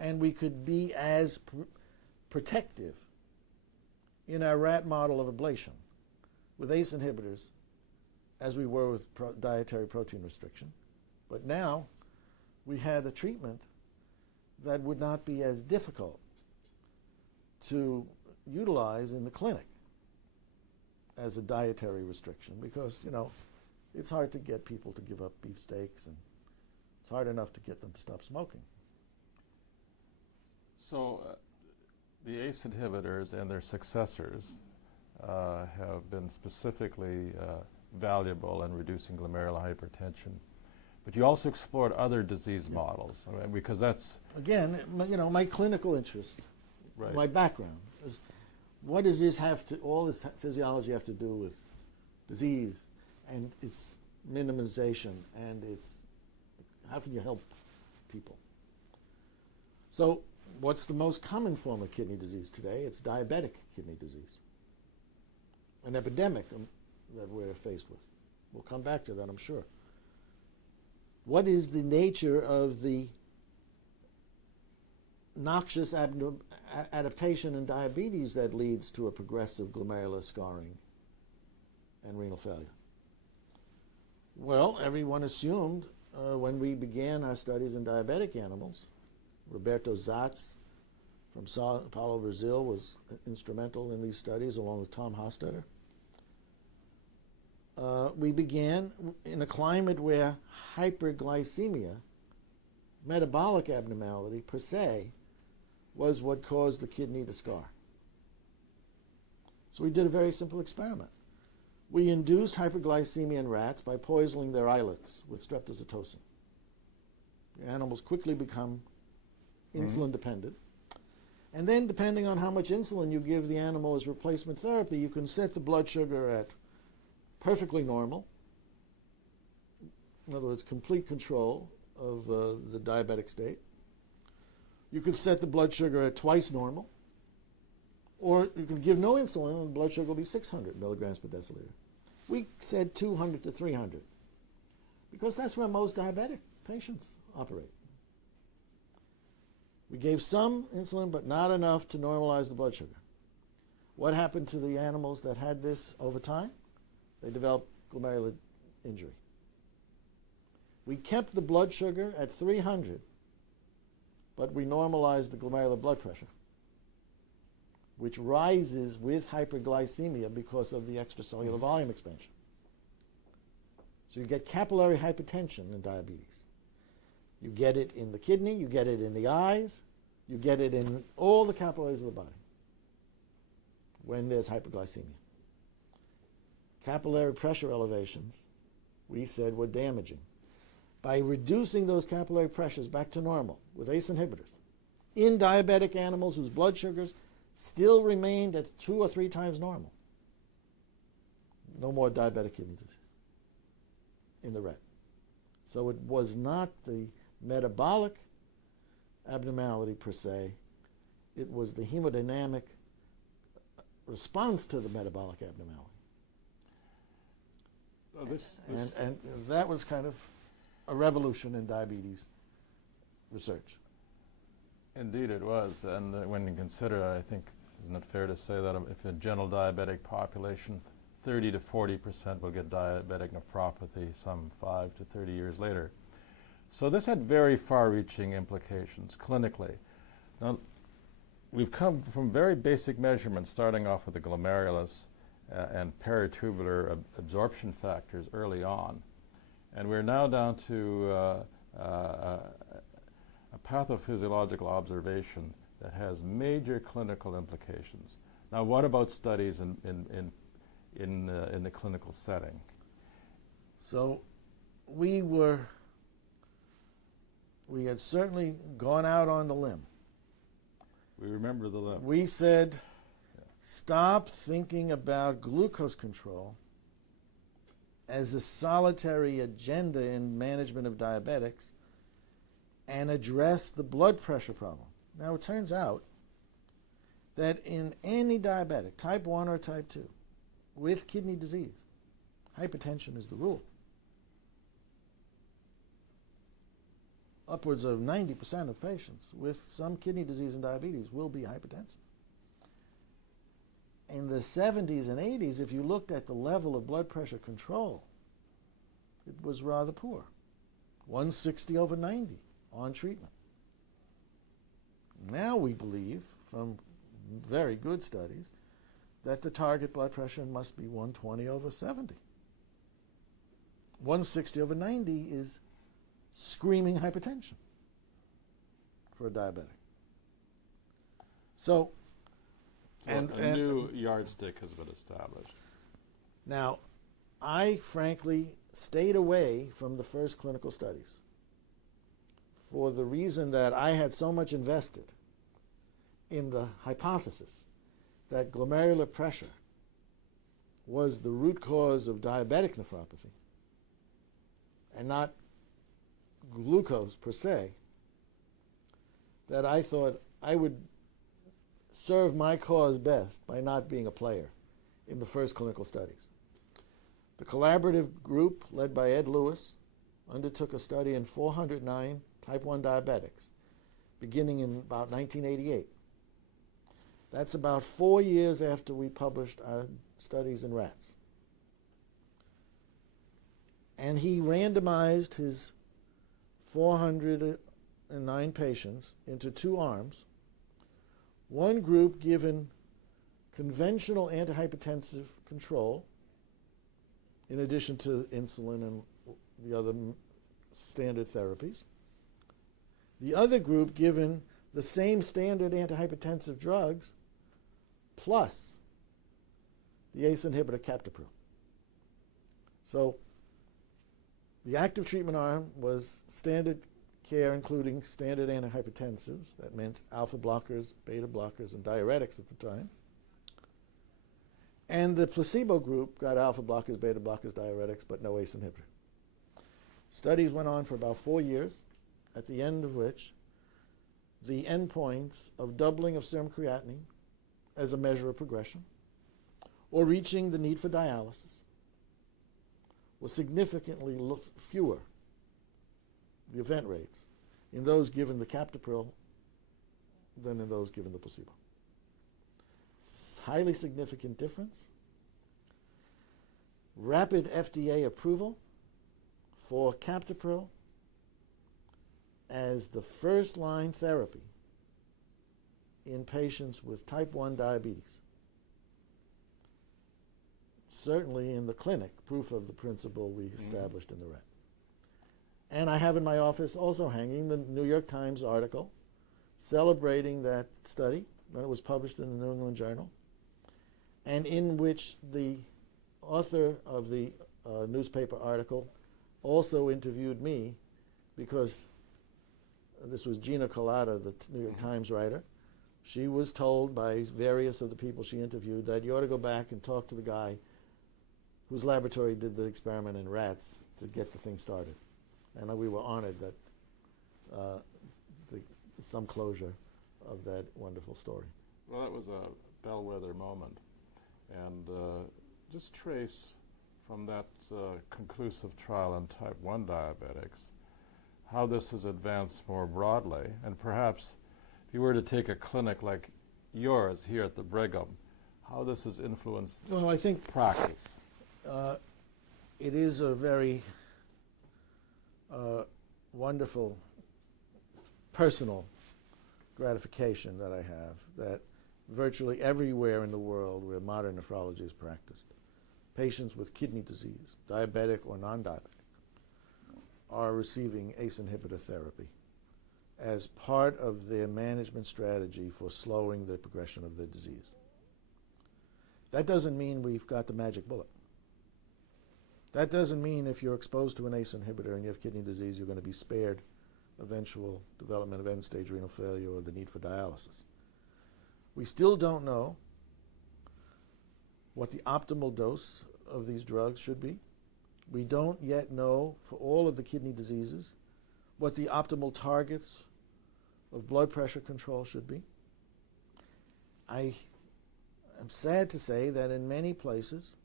And we could be as protective in our rat model of ablation with ACE inhibitors as we were with dietary protein restriction. But now we had a treatment that would not be as difficult to utilize in the clinic as a dietary restriction because, it's hard to get people to give up beefsteaks and it's hard enough to get them to stop smoking. So the ACE inhibitors and their successors have been specifically valuable in reducing glomerular hypertension. But you also explored other disease models, because that's... Again, my clinical interest, right. my background, is what does this all this physiology have to do with disease and its minimization and how can you help people? So what's the most common form of kidney disease today? It's diabetic kidney disease, an epidemic that we're faced with. We'll come back to that, I'm sure. What is the nature of the noxious adaptation in diabetes that leads to a progressive glomerular scarring and renal failure? Well, everyone assumed when we began our studies in diabetic animals, Roberto Zatz from Sao Paulo, Brazil, was instrumental in these studies along with Tom Hostetter. We began in a climate where hyperglycemia, metabolic abnormality per se, was what caused the kidney to scar. So we did a very simple experiment. We induced hyperglycemia in rats by poisoning their islets with streptozotocin. The animals quickly become insulin dependent. And then, depending on how much insulin you give the animal as replacement therapy, you can set the blood sugar at perfectly normal. In other words, complete control of the diabetic state. You could set the blood sugar at twice normal, or you can give no insulin and the blood sugar will be 600 milligrams per deciliter. We said 200 to 300 because that's where most diabetic patients operate. We gave some insulin, but not enough to normalize the blood sugar. What happened to the animals that had this over time? They developed glomerular injury. We kept the blood sugar at 300, but we normalized the glomerular blood pressure, which rises with hyperglycemia because of the extracellular volume expansion. So you get capillary hypertension in diabetes. You get it in the kidney, you get it in the eyes, you get it in all the capillaries of the body when there's hyperglycemia. Capillary pressure elevations, we said, were damaging. By reducing those capillary pressures back to normal with ACE inhibitors in diabetic animals whose blood sugars still remained at 2 or 3 times normal, no more diabetic kidney disease in the rat. So it was not the metabolic abnormality per se, it was the hemodynamic response to the metabolic abnormality. And that was kind of a revolution in diabetes research. Indeed it was, and when you consider, I think, isn't it fair to say that if a general diabetic population, 30 to 40% will get diabetic nephropathy some 5 to 30 years later. So this had very far-reaching implications clinically. Now, we've come from very basic measurements, starting off with the glomerulus and peritubular absorption factors early on. And we're now down to a pathophysiological observation that has major clinical implications. Now, what about studies in the clinical setting? So we had certainly gone out on the limb. We remember the limb. We said, stop thinking about glucose control as a solitary agenda in management of diabetics and address the blood pressure problem. Now, it turns out that in any diabetic, type 1 or type 2, with kidney disease, hypertension is the rule. Upwards of 90% of patients with some kidney disease and diabetes will be hypertensive. In the 70s and 80s, if you looked at the level of blood pressure control, it was rather poor. 160/90 on treatment. Now we believe, from very good studies, that the target blood pressure must be 120/70. 160/90 is screaming hypertension for a diabetic. So, a new yardstick has been established. Now, I frankly stayed away from the first clinical studies for the reason that I had so much invested in the hypothesis that glomerular pressure was the root cause of diabetic nephropathy and not glucose per se, that I thought I would serve my cause best by not being a player in the first clinical studies. The collaborative group led by Ed Lewis undertook a study in 409 type 1 diabetics beginning in about 1988. That's about 4 years after we published our studies in rats. And he randomized his 409 patients into 2 arms. One group given conventional antihypertensive control in addition to insulin and the other standard therapies. The other group given the same standard antihypertensive drugs plus the ACE inhibitor captopril. So the active treatment arm was standard care, including standard antihypertensives. That meant alpha blockers, beta blockers, and diuretics at the time. And the placebo group got alpha blockers, beta blockers, diuretics, but no ACE inhibitor. Studies went on for about 4 years, at the end of which the endpoints of doubling of serum creatinine as a measure of progression or reaching the need for dialysis was significantly fewer, the event rates, in those given the captopril than in those given the placebo. Highly significant difference. Rapid FDA approval for captopril as the first-line therapy in patients with type 1 diabetes. Certainly in the clinic, proof of the principle we established in the rat. And I have in my office also hanging the New York Times article celebrating that study when it was published in the New England Journal, and in which the author of the newspaper article also interviewed me, because this was Gina Colada, the New York Times writer. She was told by various of the people she interviewed that you ought to go back and talk to the guy whose laboratory did the experiment in rats to get the thing started. And we were honored that some closure of that wonderful story. Well, that was a bellwether moment. And just trace from that conclusive trial in type 1 diabetics how this has advanced more broadly. And perhaps if you were to take a clinic like yours here at the Brigham, how this has influenced Well, I think practice. it is a very wonderful personal gratification that I have that virtually everywhere in the world where modern nephrology is practiced, patients with kidney disease, diabetic or non-diabetic, are receiving ACE inhibitor therapy as part of their management strategy for slowing the progression of the disease. That doesn't mean we've got the magic bullet. That doesn't mean if you're exposed to an ACE inhibitor and you have kidney disease, you're going to be spared eventual development of end-stage renal failure or the need for dialysis. We still don't know what the optimal dose of these drugs should be. We don't yet know, for all of the kidney diseases, what the optimal targets of blood pressure control should be. I am sad to say that in many places,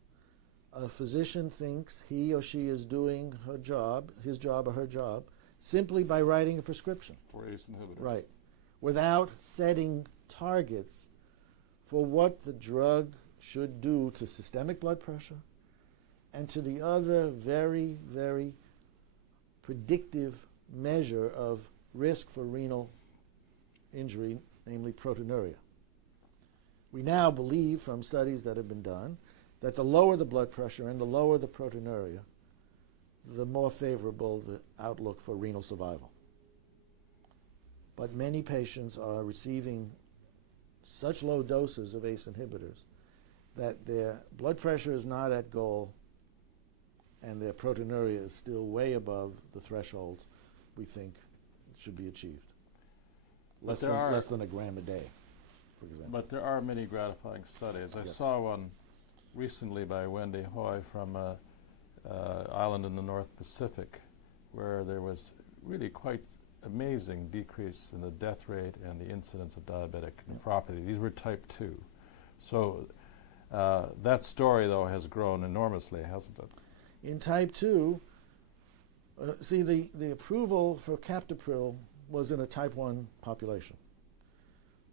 a physician thinks he or she is doing her job, his job or her job, simply by writing a prescription. For ACE inhibitors. Right. Without setting targets for what the drug should do to systemic blood pressure and to the other very, very predictive measure of risk for renal injury, namely proteinuria. We now believe from studies that have been done that the lower the blood pressure and the lower the proteinuria, the more favorable the outlook for renal survival. But many patients are receiving such low doses of ACE inhibitors that their blood pressure is not at goal and their proteinuria is still way above the thresholds we think should be achieved. Less than a gram a day, for example. But there are many gratifying studies. I saw one recently by Wendy Hoy from an island in the North Pacific where there was really quite amazing decrease in the death rate and the incidence of diabetic nephropathy. These were type 2. So that story, though, has grown enormously, hasn't it? In type 2, see, the approval for captopril was in a type 1 population.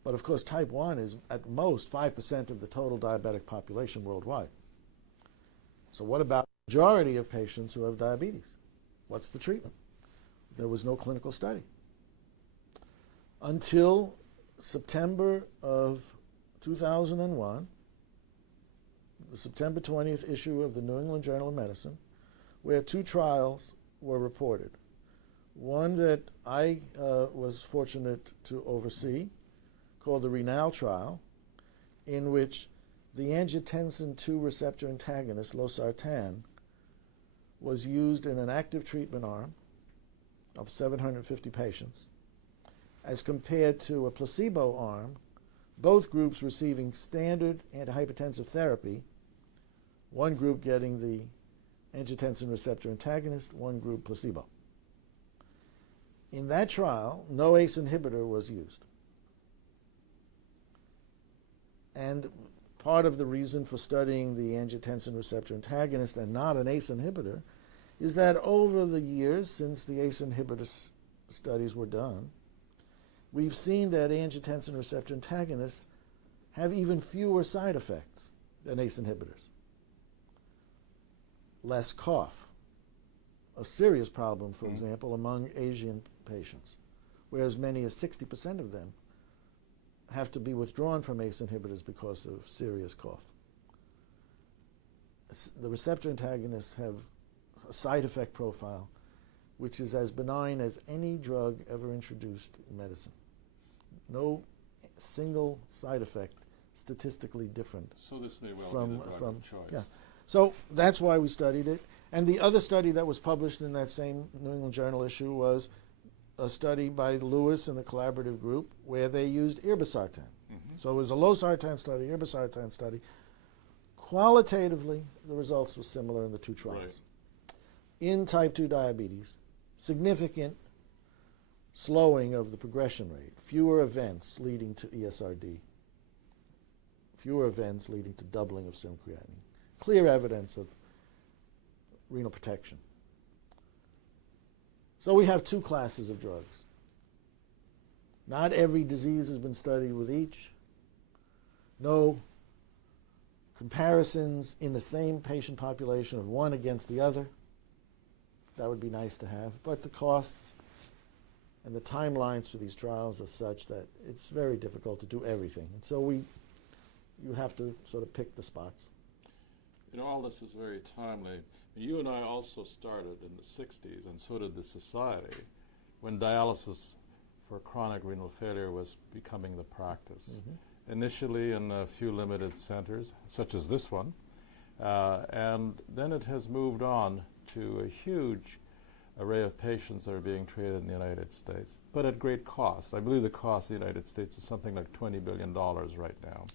But of course, type 1 is at most 5% of the total diabetic population worldwide. So what about the majority of patients who have diabetes? What's the treatment? There was no clinical study. Until September of 2001, the September 20th issue of the New England Journal of Medicine, where 2 trials were reported. One that I was fortunate to oversee, called the Renal Trial, in which the angiotensin II receptor antagonist, losartan, was used in an active treatment arm of 750 patients, as compared to a placebo arm, both groups receiving standard antihypertensive therapy, one group getting the angiotensin receptor antagonist, one group placebo. In that trial, no ACE inhibitor was used. And part of the reason for studying the angiotensin receptor antagonist and not an ACE inhibitor is that over the years since the ACE inhibitor studies were done, we've seen that angiotensin receptor antagonists have even fewer side effects than ACE inhibitors. Less cough, a serious problem, for example, among Asian patients, where as many as 60% of them have to be withdrawn from ACE inhibitors because of serious cough. The receptor antagonists have a side effect profile which is as benign as any drug ever introduced in medicine. No single side effect statistically different. So this may well from, be the drug from of choice. Yeah. So that's why we studied it. And the other study that was published in that same New England Journal issue was a study by Lewis and the collaborative group where they used irbesartan. So it was a losartan study, irbesartan study. Qualitatively, the results were similar in the two trials. Right. In type 2 diabetes, significant slowing of the progression rate, fewer events leading to ESRD, fewer events leading to doubling of serum creatinine. Clear evidence of renal protection. So we have two classes of drugs. Not every disease has been studied with each. No comparisons in the same patient population of one against the other. That would be nice to have, but the costs and the timelines for these trials are such that it's very difficult to do everything. And so you have to sort of pick the spots. You know, all this is very timely. You and I also started in the 60s, and so did the society, when dialysis for chronic renal failure was becoming the practice. Initially in a few limited centers, such as this one, and then it has moved on to a huge array of patients that are being treated in the United States, but at great cost. I believe the cost in the United States is something like $20 billion right now,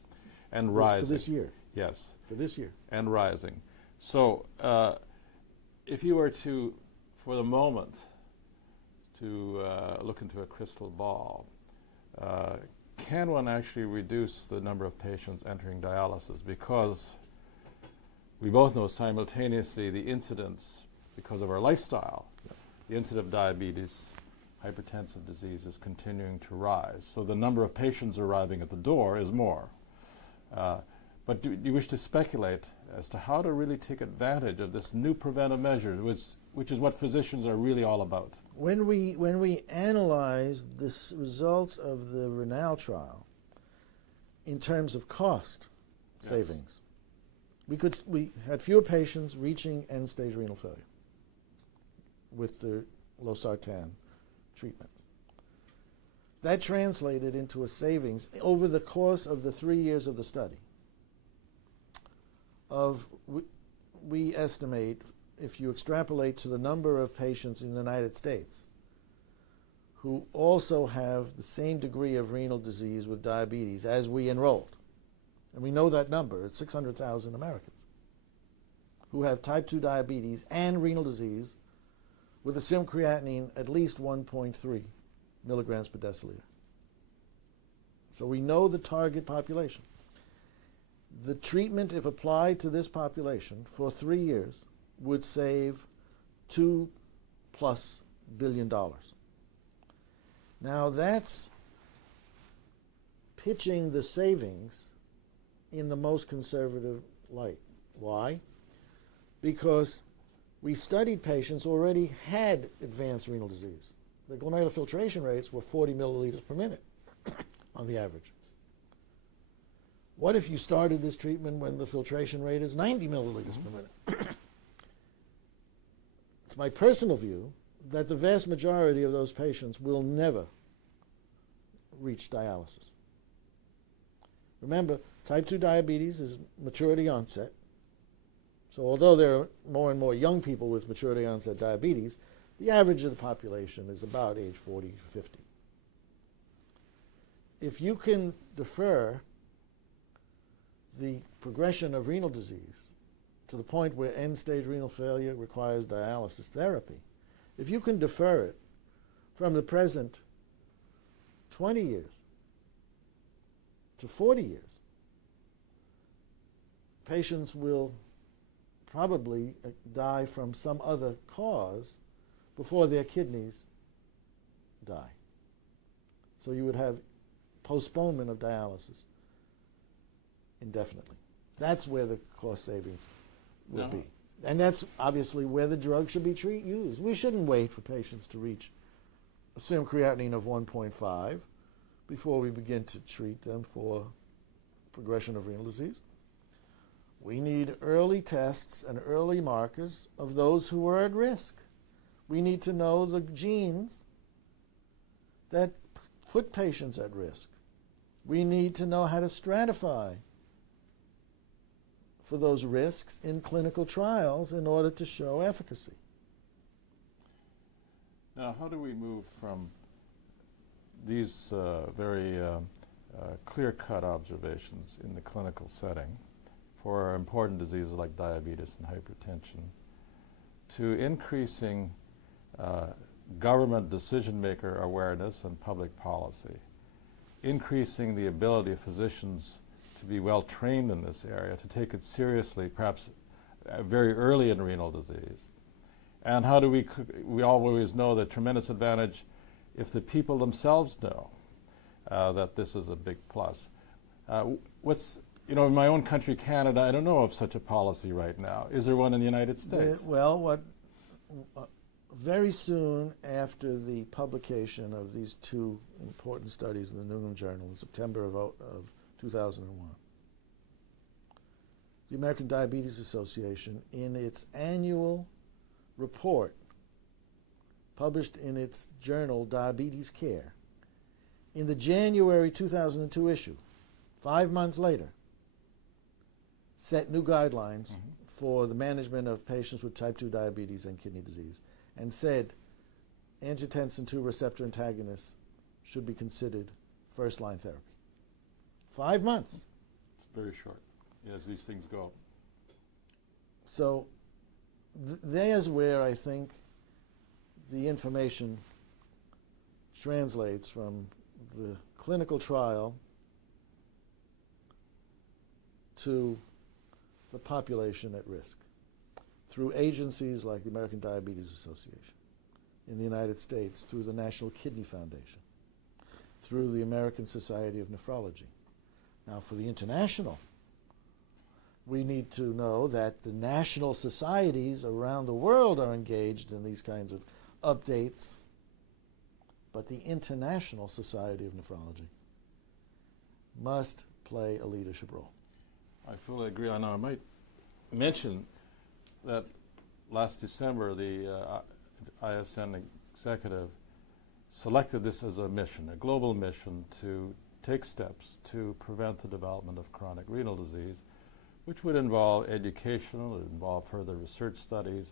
and rising. For this year? Yes. For this year. And rising. So if you were to, for the moment, to look into a crystal ball, can one actually reduce the number of patients entering dialysis? Because we both know simultaneously the incidence, because of our lifestyle, the incidence of diabetes, hypertensive disease is continuing to rise. So the number of patients arriving at the door is more. But do you wish to speculate as to how to really take advantage of this new preventive measure, which is what physicians are really all about? When we analyzed the results of the Renal Trial in terms of cost savings, we had fewer patients reaching end-stage renal failure with the losartan treatment. That translated into a savings over the course of the 3 years of the study of, we estimate, if you extrapolate to the number of patients in the United States who also have the same degree of renal disease with diabetes as we enrolled, and we know that number, it's 600,000 Americans who have type 2 diabetes and renal disease with a serum creatinine at least 1.3 milligrams per deciliter. So we know the target population. The treatment, if applied to this population for 3 years, would save $2+ billion. Now that's pitching the savings in the most conservative light. Why? Because we studied patients who already had advanced renal disease. The glomerular filtration rates were 40 milliliters per minute on the average. What if you started this treatment when the filtration rate is 90 milliliters per minute? It's my personal view that the vast majority of those patients will never reach dialysis. Remember, type 2 diabetes is maturity onset. So although there are more and more young people with maturity onset diabetes, the average of the population is about age 40 to 50. If you can defer the progression of renal disease to the point where end-stage renal failure requires dialysis therapy, if you can defer it from the present 20 years to 40 years, patients will probably die from some other cause before their kidneys die. So you would have postponement of dialysis indefinitely. That's where the cost savings will be. And that's obviously where the drug should be used. We shouldn't wait for patients to reach a serum creatinine of 1.5 before we begin to treat them for progression of renal disease. We need early tests and early markers of those who are at risk. We need to know the genes that put patients at risk. We need to know how to stratify for those risks in clinical trials in order to show efficacy. Now, how do we move from these very clear-cut observations in the clinical setting for important diseases like diabetes and hypertension to increasing government decision-maker awareness and public policy, increasing the ability of physicians to be well trained in this area, to take it seriously, perhaps very early in renal disease? And how do we always know the tremendous advantage if the people themselves know that this is a big plus? In my own country, Canada, I don't know of such a policy right now. Is there one in the United States? Very soon after the publication of these two important studies in the New England Journal in September of 2001, the American Diabetes Association, in its annual report published in its journal Diabetes Care, in the January 2002 issue, 5 months later, set new guidelines for the management of patients with type 2 diabetes and kidney disease, and said angiotensin II receptor antagonists should be considered first-line therapy. 5 months. It's very short, as these things go. So there's where I think the information translates from the clinical trial to the population at risk through agencies like the American Diabetes Association, in the United States through the National Kidney Foundation, through the American Society of Nephrology. Now, for the international, we need to know that the national societies around the world are engaged in these kinds of updates, but the International Society of Nephrology must play a leadership role. I fully agree. I know I might mention that last December the ISN executive selected this as a mission, a global mission to take steps to prevent the development of chronic renal disease, which would involve education, it would involve further research studies,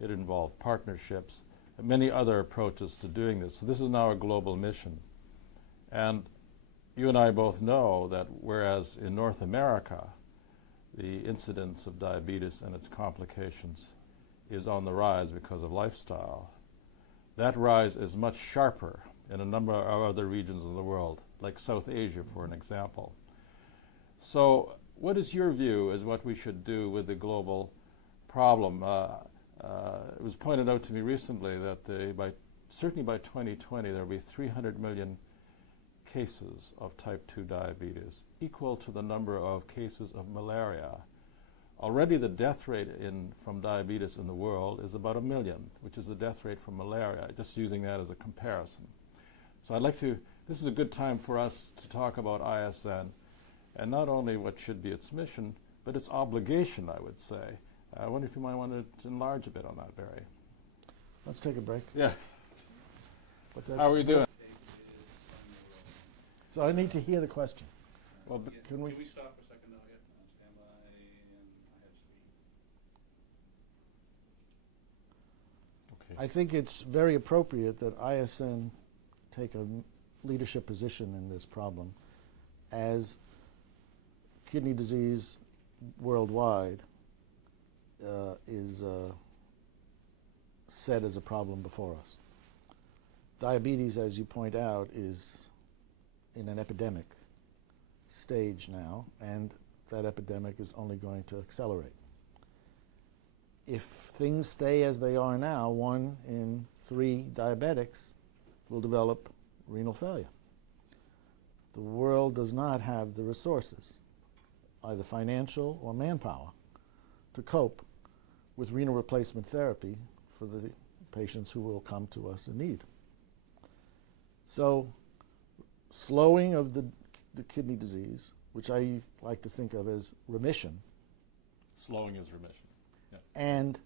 it involved partnerships, and many other approaches to doing this. So this is now a global mission. And you and I both know that whereas in North America, the incidence of diabetes and its complications is on the rise because of lifestyle, that rise is much sharper in a number of other regions of the world, like South Asia, for an example. So what is your view as what we should do with the global problem? It was pointed out to me recently that certainly by 2020 there will be 300 million cases of type 2 diabetes, equal to the number of cases of malaria. Already the death rate from diabetes in the world is about 1 million, which is the death rate from malaria, just using that as a comparison. So this is a good time for us to talk about ISN, and not only what should be its mission, but its obligation, I would say. I wonder if you might want to enlarge a bit on that, Barry. Let's take a break. Yeah. But How are we doing? So I need to hear the question. Well, Can we stop for a second now? Yeah, stand by, and I have speed. okay. I think it's very appropriate that ISN take a leadership position in this problem, as kidney disease worldwide is set as a problem before us. diabetes, as you point out, is in an epidemic stage now, and that epidemic is only going to accelerate. If things stay as they are now, 1 in 3 diabetics will develop renal failure. The world does not have the resources, either financial or manpower, to cope with renal replacement therapy for the patients who will come to us in need. So, slowing of the kidney disease, which I like to think of as remission, Slowing is remission. Yeah. and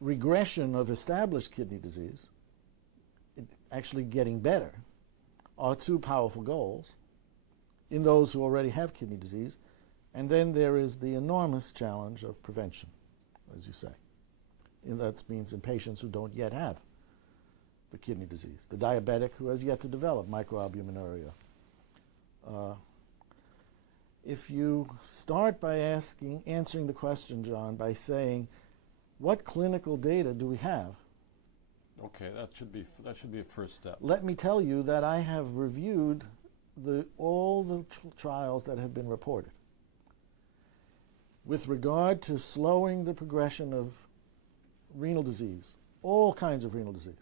regression of established kidney disease, actually getting better, are 2 powerful goals in those who already have kidney disease. And then there is the enormous challenge of prevention, as you say. And that means in patients who don't yet have the kidney disease, the diabetic who has yet to develop microalbuminuria. If you start by answering the question, John, by saying, what clinical data do we have? Okay, that should be a first step. Let me tell you that I have reviewed all the trials that have been reported with regard to slowing the progression of renal disease, all kinds of renal disease.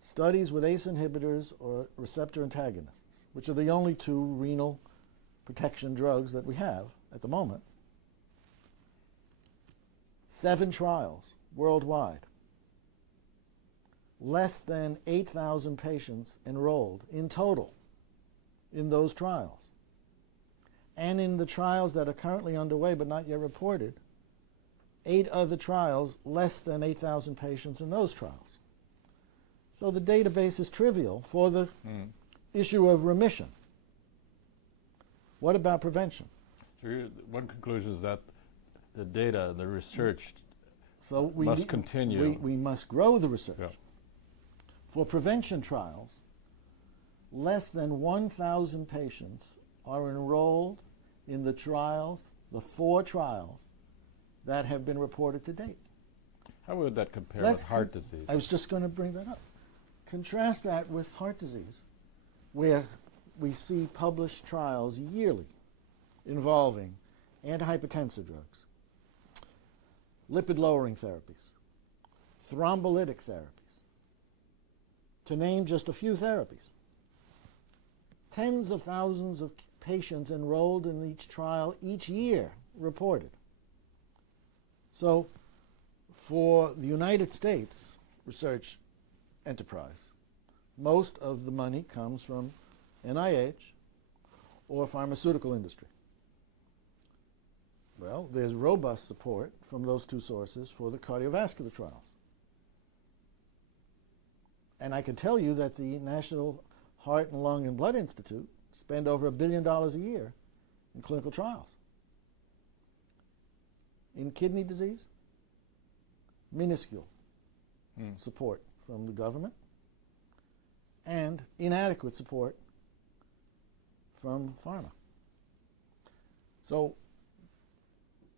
Studies with ACE inhibitors or receptor antagonists, which are the only 2 renal protection drugs that we have at the moment. 7 trials worldwide. Less than 8,000 patients enrolled in total in those trials. And in the trials that are currently underway but not yet reported, 8 other trials, less than 8,000 patients in those trials. So the database is trivial for the issue of remission. What about prevention? So one conclusion is that the data, the research So must continue. We must grow the research. Yeah. For prevention trials, less than 1,000 patients are enrolled in the trials, the 4 trials that have been reported to date. How would that compare with heart disease? I was just going to bring that up. Contrast that with heart disease, where we see published trials yearly involving antihypertensive drugs, lipid-lowering therapies, thrombolytic therapies, to name just a few therapies. Tens of thousands of patients enrolled in each trial each year reported. So for the United States research enterprise, most of the money comes from NIH or pharmaceutical industry. Well, there's robust support from those 2 sources for the cardiovascular trials. And I can tell you that the National Heart and Lung and Blood Institute spend over $1 billion a year in clinical trials. In kidney disease, minuscule support from the government and inadequate support from pharma. So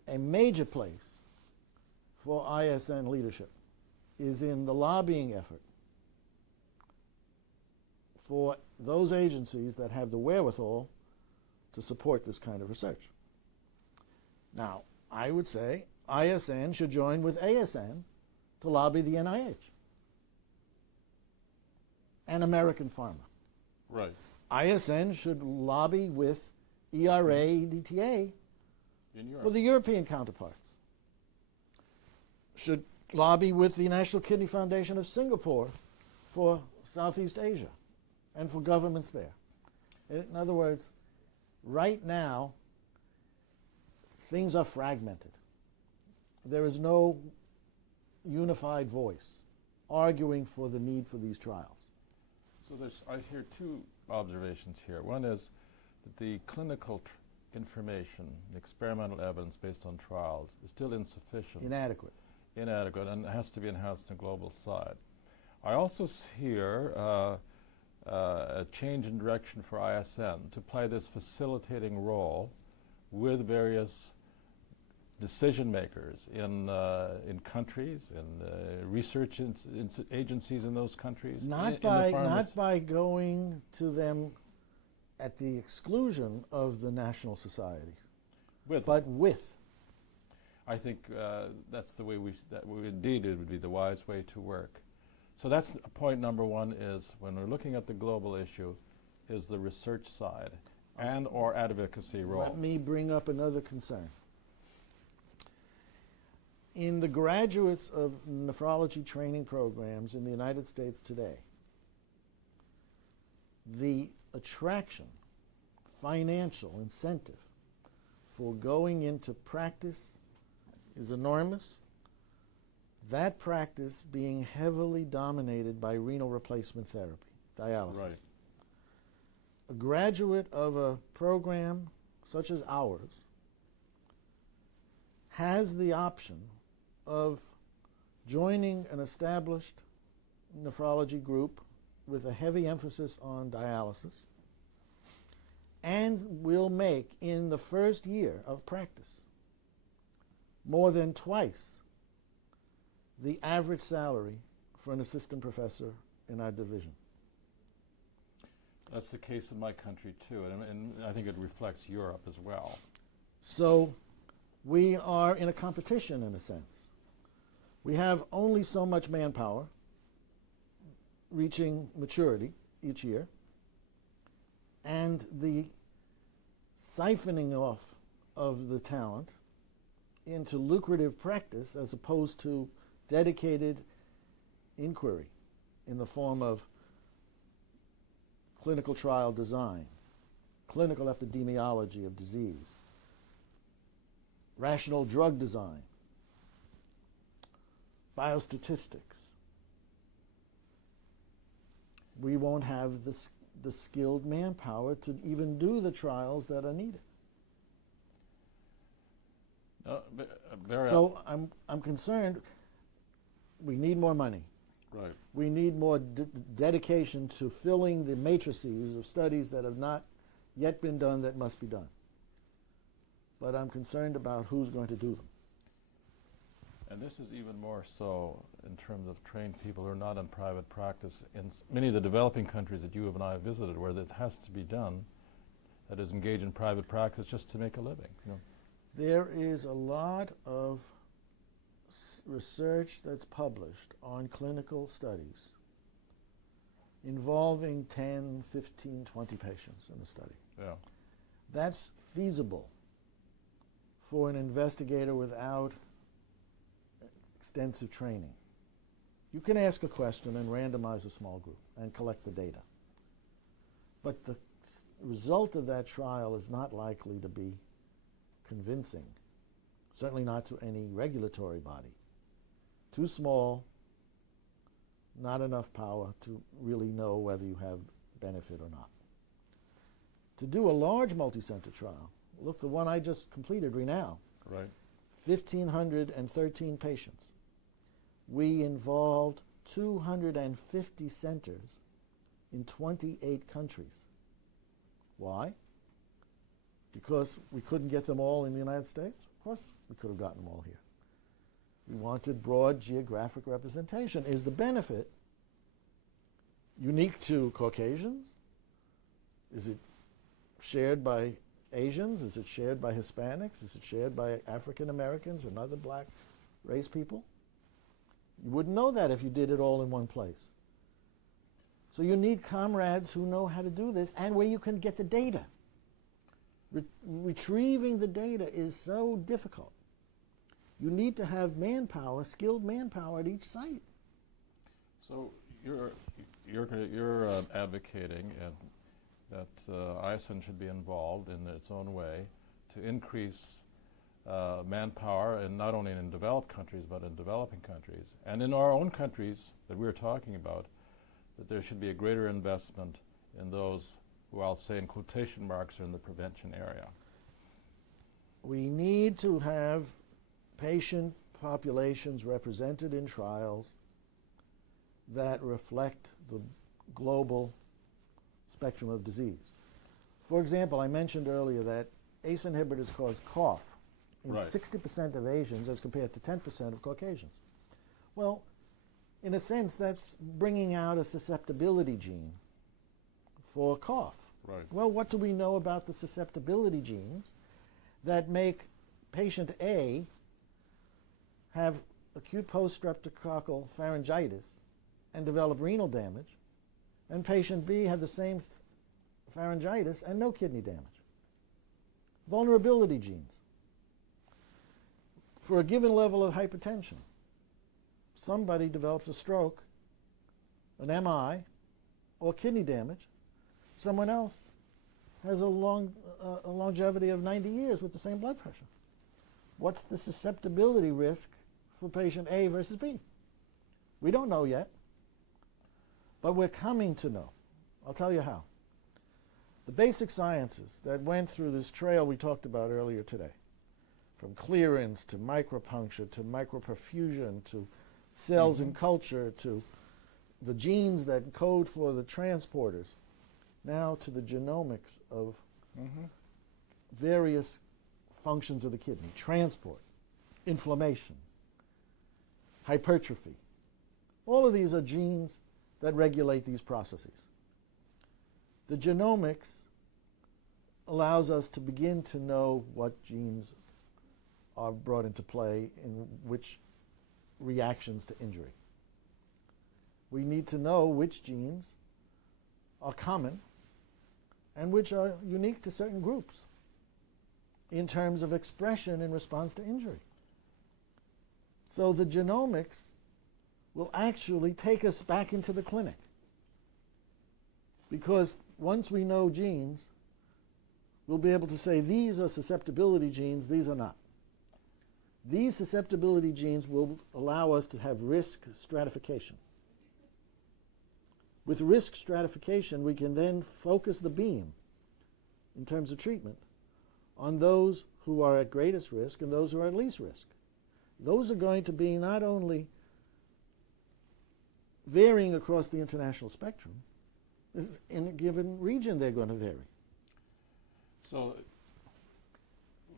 a major place for ISN leadership is in the lobbying effort for those agencies that have the wherewithal to support this kind of research. Now, I would say ISN should join with ASN to lobby the NIH and American Pharma. Right. ISN should lobby with ERA, EDTA In Europe. for the European counterparts. Should lobby with the National Kidney Foundation of Singapore for Southeast Asia and for governments there. In other words, right now, things are fragmented. There is no unified voice arguing for the need for these trials. So I hear 2 observations here. One is that the clinical information, experimental evidence based on trials is still insufficient. Inadequate. Inadequate, and has to be enhanced on the global side. I also hear a change in direction for ISN to play this facilitating role with various decision makers in countries, in research agencies in those countries? Not by going to them at the exclusion of the national society, but with. I think that's the way indeed it would be the wise way to work. So that's point number one, is when we're looking at the global issue, is the research side and or advocacy role. Let me bring up another concern. In the graduates of nephrology training programs in the United States today, the attraction, financial incentive for going into practice is enormous. That practice being heavily dominated by renal replacement therapy, dialysis. Right. A graduate of a program such as ours has the option of joining an established nephrology group with a heavy emphasis on dialysis, and will make in the first year of practice more than twice the average salary for an assistant professor in our division. That's the case in my country too, and I think it reflects Europe as well. So we are in a competition in a sense. We have only so much manpower reaching maturity each year, and the siphoning off of the talent into lucrative practice as opposed to dedicated inquiry in the form of clinical trial design, clinical epidemiology of disease, rational drug design, biostatistics. We won't have the skilled manpower to even do the trials that are needed. So I'm concerned. We need more money. Right. We need more dedication to filling the matrices of studies that have not yet been done that must be done. But I'm concerned about who's going to do them. And this is even more so in terms of trained people who are not in private practice in many of the developing countries that you and I have visited, where that has to be done, that is engaged in private practice just to make a living. You know? There is a lot of research that's published on clinical studies involving 10, 15, 20 patients in the study. Yeah. That's feasible for an investigator without extensive training. You can ask a question and randomize a small group and collect the data. But the result of that trial is not likely to be convincing, certainly not to any regulatory body. Too small, not enough power to really know whether you have benefit or not. To do a large multi-center trial, look, the one I just completed, Renal, Right. 1,513 patients. We involved 250 centers in 28 countries. Why? Because we couldn't get them all in the United States? Of course we could have gotten them all here. We wanted broad geographic representation. Is the benefit unique to Caucasians? Is it shared by Asians? Is it shared by Hispanics? Is it shared by African Americans and other black race people? You wouldn't know that if you did it all in one place. So you need comrades who know how to do this and where you can get the data. Retrieving the data is so difficult. You need to have manpower, skilled manpower at each site. So you're advocating that ISN should be involved in its own way to increase manpower, and not only in developed countries but in developing countries, and in our own countries that we're talking about, that there should be a greater investment in those who, I'll say in quotation marks, are in the prevention area. We need to have patient populations represented in trials that reflect the global spectrum of disease. For example, I mentioned earlier that ACE inhibitors cause cough in Right. 60% of Asians as compared to 10% of Caucasians. Well, in a sense, that's bringing out a susceptibility gene for cough. Right. Well, what do we know about the susceptibility genes that make patient A have acute post-streptococcal pharyngitis and develop renal damage, and patient B have the same pharyngitis and no kidney damage? Vulnerability genes. For a given level of hypertension, somebody develops a stroke, an MI, or kidney damage. Someone else has a longevity of 90 years with the same blood pressure. What's the susceptibility risk for patient A versus B? We don't know yet, but we're coming to know. I'll tell you how. The basic sciences that went through this trail we talked about earlier today, from clearance to micropuncture to microperfusion to cells in culture to the genes that code for the transporters, now to the genomics of various functions of the kidney: transport, inflammation, hypertrophy. All of these are genes that regulate these processes. The genomics allows us to begin to know what genes are brought into play in which reactions to injury. We need to know which genes are common and which are unique to certain groups in terms of expression in response to injury. So the genomics will actually take us back into the clinic, because once we know genes, we'll be able to say these are susceptibility genes, these are not. These susceptibility genes will allow us to have risk stratification. With risk stratification, we can then focus the beam in terms of treatment on those who are at greatest risk and those who are at least risk. Those are going to be not only varying across the international spectrum, in a given region they're going to vary. So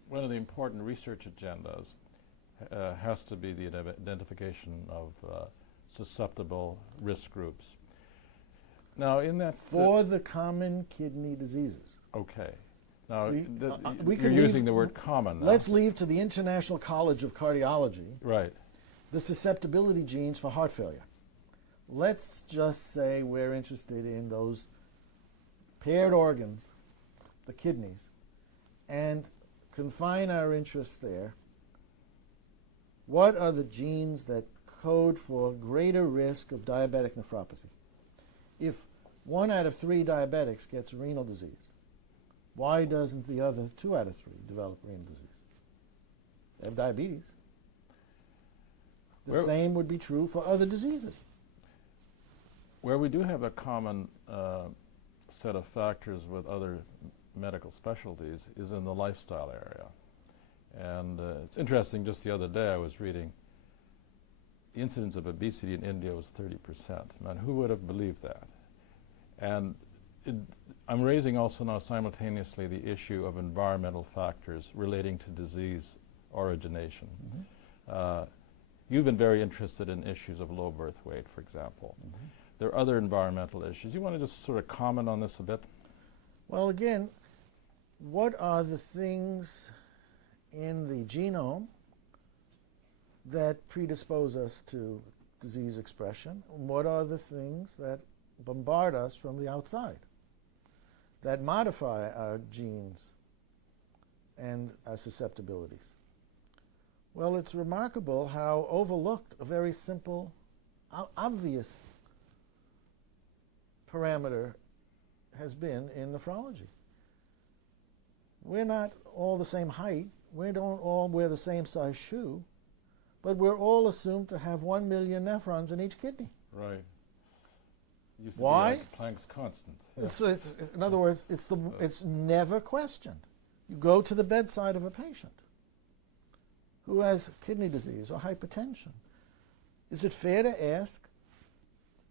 one of the important research agendas has to be the identification of susceptible risk groups. Now, in that For the common kidney diseases. okay. Now, See, you're using the word common now. Let's leave to the International College of Cardiology Right. the susceptibility genes for heart failure. Let's just say we're interested in those paired organs, the kidneys, and confine our interest there. What are the genes that code for greater risk of diabetic nephropathy? If 1 out of 3 diabetics gets renal disease, why doesn't the other 2 out of 3 develop renal disease? They have diabetes. The same would be true for other diseases. Where we do have a common set of factors with other medical specialties is in the lifestyle area. And it's interesting, just the other day I was reading the incidence of obesity in India was 30%. Man, who would have believed that? And I'm raising also now simultaneously the issue of environmental factors relating to disease origination. You've been very interested in issues of low birth weight, for example. There are other environmental issues. You want to just sort of comment on this a bit? Well, again, what are the things in the genome that predispose us to disease expression? What are the things that bombard us from the outside, that modify our genes and our susceptibilities? Well, it's remarkable how overlooked a very simple, obvious parameter has been in nephrology. We're not all the same height. We don't all wear the same size shoe, but we're all assumed to have 1 million nephrons in each kidney. Right. Used to Why? be like Planck's constant. It's, in other words, it's never questioned. You go to the bedside of a patient who has kidney disease or hypertension. Is it fair to ask,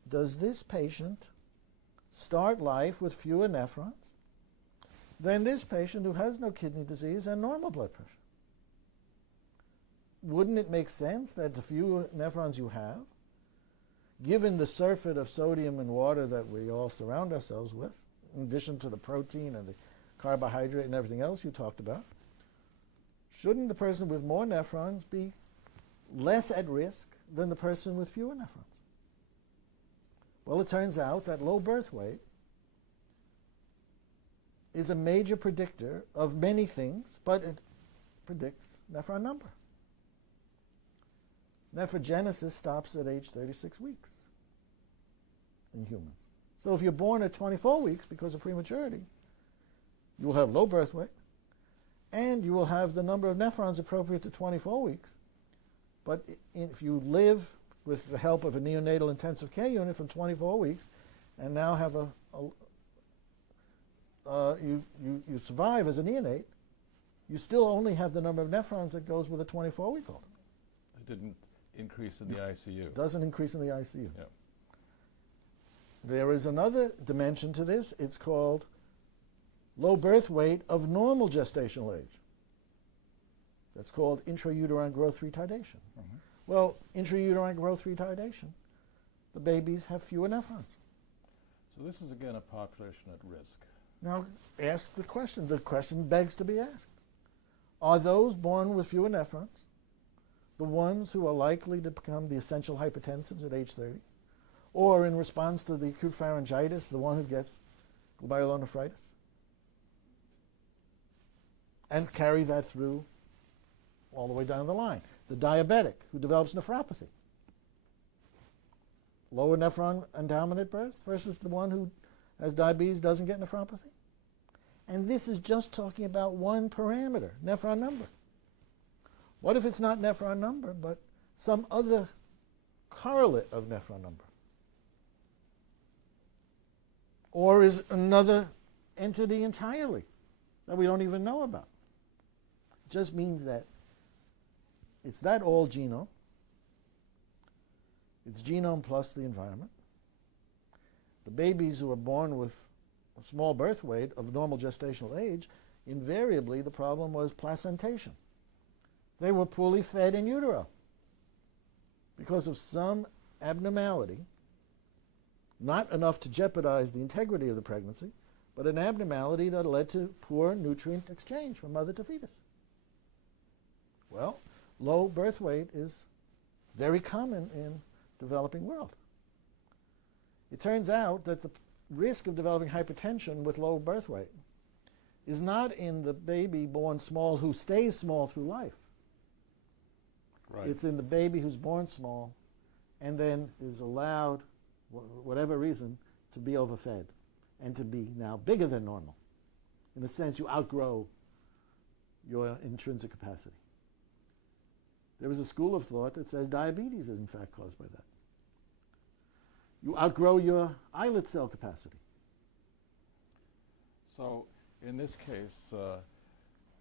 does this patient start life with fewer nephrons than this patient who has no kidney disease and normal blood pressure? wouldn't it make sense that the fewer nephrons you have, given the surfeit of sodium and water that we all surround ourselves with, in addition to the protein and the carbohydrate and everything else you talked about, shouldn't the person with more nephrons be less at risk than the person with fewer nephrons? Well, it turns out that low birth weight is a major predictor of many things, but it predicts nephron number. Nephrogenesis stops at age 36 weeks in humans. So if you're born at 24 weeks because of prematurity, you will have low birth weight, and you will have the number of nephrons appropriate to 24 weeks. But if you live with the help of a neonatal intensive care unit from 24 weeks, and now have you survive as a neonate, you still only have the number of nephrons that goes with a 24-week-old. It didn't increase in the ICU. Doesn't increase in the ICU. Yep. There is another dimension to this. It's called low birth weight of normal gestational age. That's called intrauterine growth retardation. Mhm. Well, intrauterine growth retardation, the babies have fewer nephrons. So this is again a population at risk. Now, ask the question. The question begs to be asked. Are those born with fewer nephrons the ones who are likely to become the essential hypertensives at age 30? Or in response to the acute pharyngitis, the one who gets glomerulonephritis? And carry that through all the way down the line. The diabetic who develops nephropathy. Lower nephron endowment at birth versus the one who has diabetes, doesn't get nephropathy. And this is just talking about one parameter, nephron number. What if it's not nephron number, but some other correlate of nephron number? Or is another entity entirely that we don't even know about? It just means that it's not all genome. It's genome plus the environment. The babies who are born with a small birth weight of normal gestational age, invariably the problem was placentation. They were poorly fed in utero because of some abnormality, not enough to jeopardize the integrity of the pregnancy, but an abnormality that led to poor nutrient exchange from mother to fetus. Well, low birth weight is very common in developing world. It turns out that the risk of developing hypertension with low birth weight is not in the baby born small who stays small through life. Right. It's in the baby who's born small and then is allowed, whatever reason, to be overfed and to be now bigger than normal. In a sense, you outgrow your intrinsic capacity. There is a school of thought that says diabetes is in fact caused by that. You outgrow your islet cell capacity. So in this case,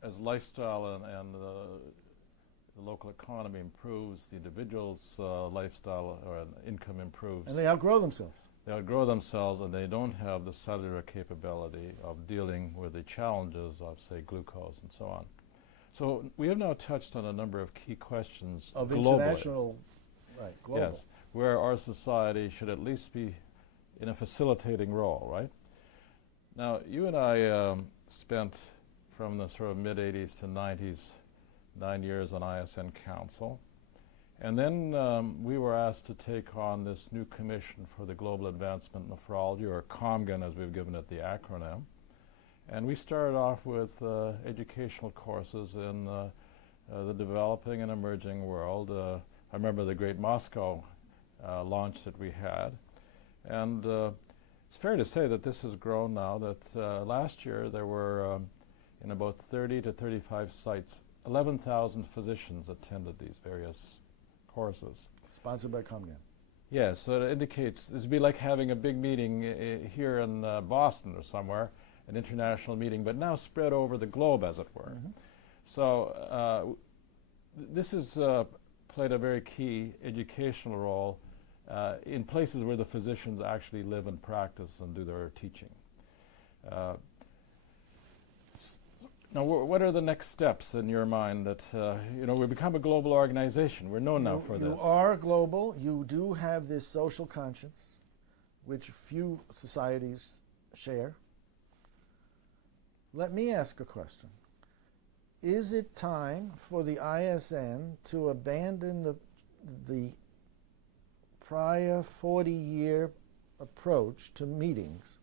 as lifestyle and the local economy improves, the individual's lifestyle or income improves. And they outgrow themselves. They outgrow themselves and they don't have the cellular capability of dealing with the challenges of, say, glucose and so on. So we have now touched on a number of key questions Of globally. international, right, global. Yes, where our society should at least be in a facilitating role, right? Now, you and I spent from the sort of mid-'80s to '90s 9 years on ISN Council. And then we were asked to take on this new commission for the Global Advancement in Nephrology, or COMGAN as we've given it the acronym. And we started off with educational courses in the developing and emerging world. I remember the Great Moscow launch that we had. And it's fair to say that this has grown now, that last year there were in about 30 to 35 sites, 11,000 physicians attended these various courses. Sponsored by COMGAN. Yes, so it indicates this would be like having a big meeting here in Boston or somewhere, an international meeting, but now spread over the globe, as it were. Mm-hmm. So this has played a very key educational role in places where the physicians actually live and practice and do their teaching. Now, what are the next steps in your mind that, we become a global organization? We're known now for this. You are global. You do have this social conscience, which few societies share. Let me ask a question. Is it time for the ISN to abandon the prior 40-year approach to meetings,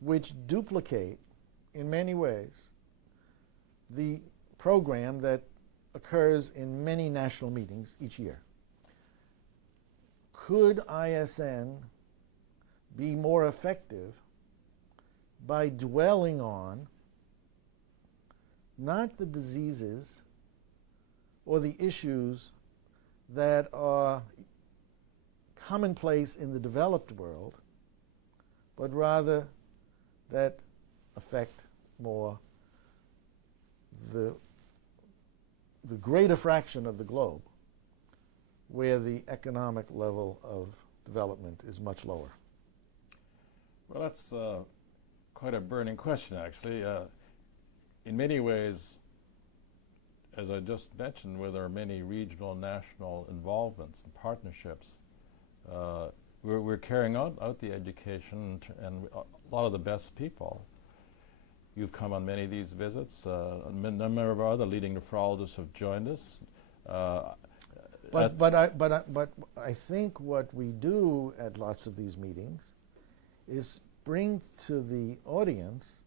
which duplicate, in many ways, the program that occurs in many national meetings each year? Could ISN be more effective by dwelling on not the diseases or the issues that are commonplace in the developed world, but rather that affect more the greater fraction of the globe where the economic level of development is much lower? Well, that's quite a burning question, actually. In many ways, as I just mentioned, with our many regional and national involvements and partnerships, we're carrying out the education and a lot of the best people. You've come on many of these visits. A number of other leading nephrologists have joined us. But I think what we do at lots of these meetings is bring to the audience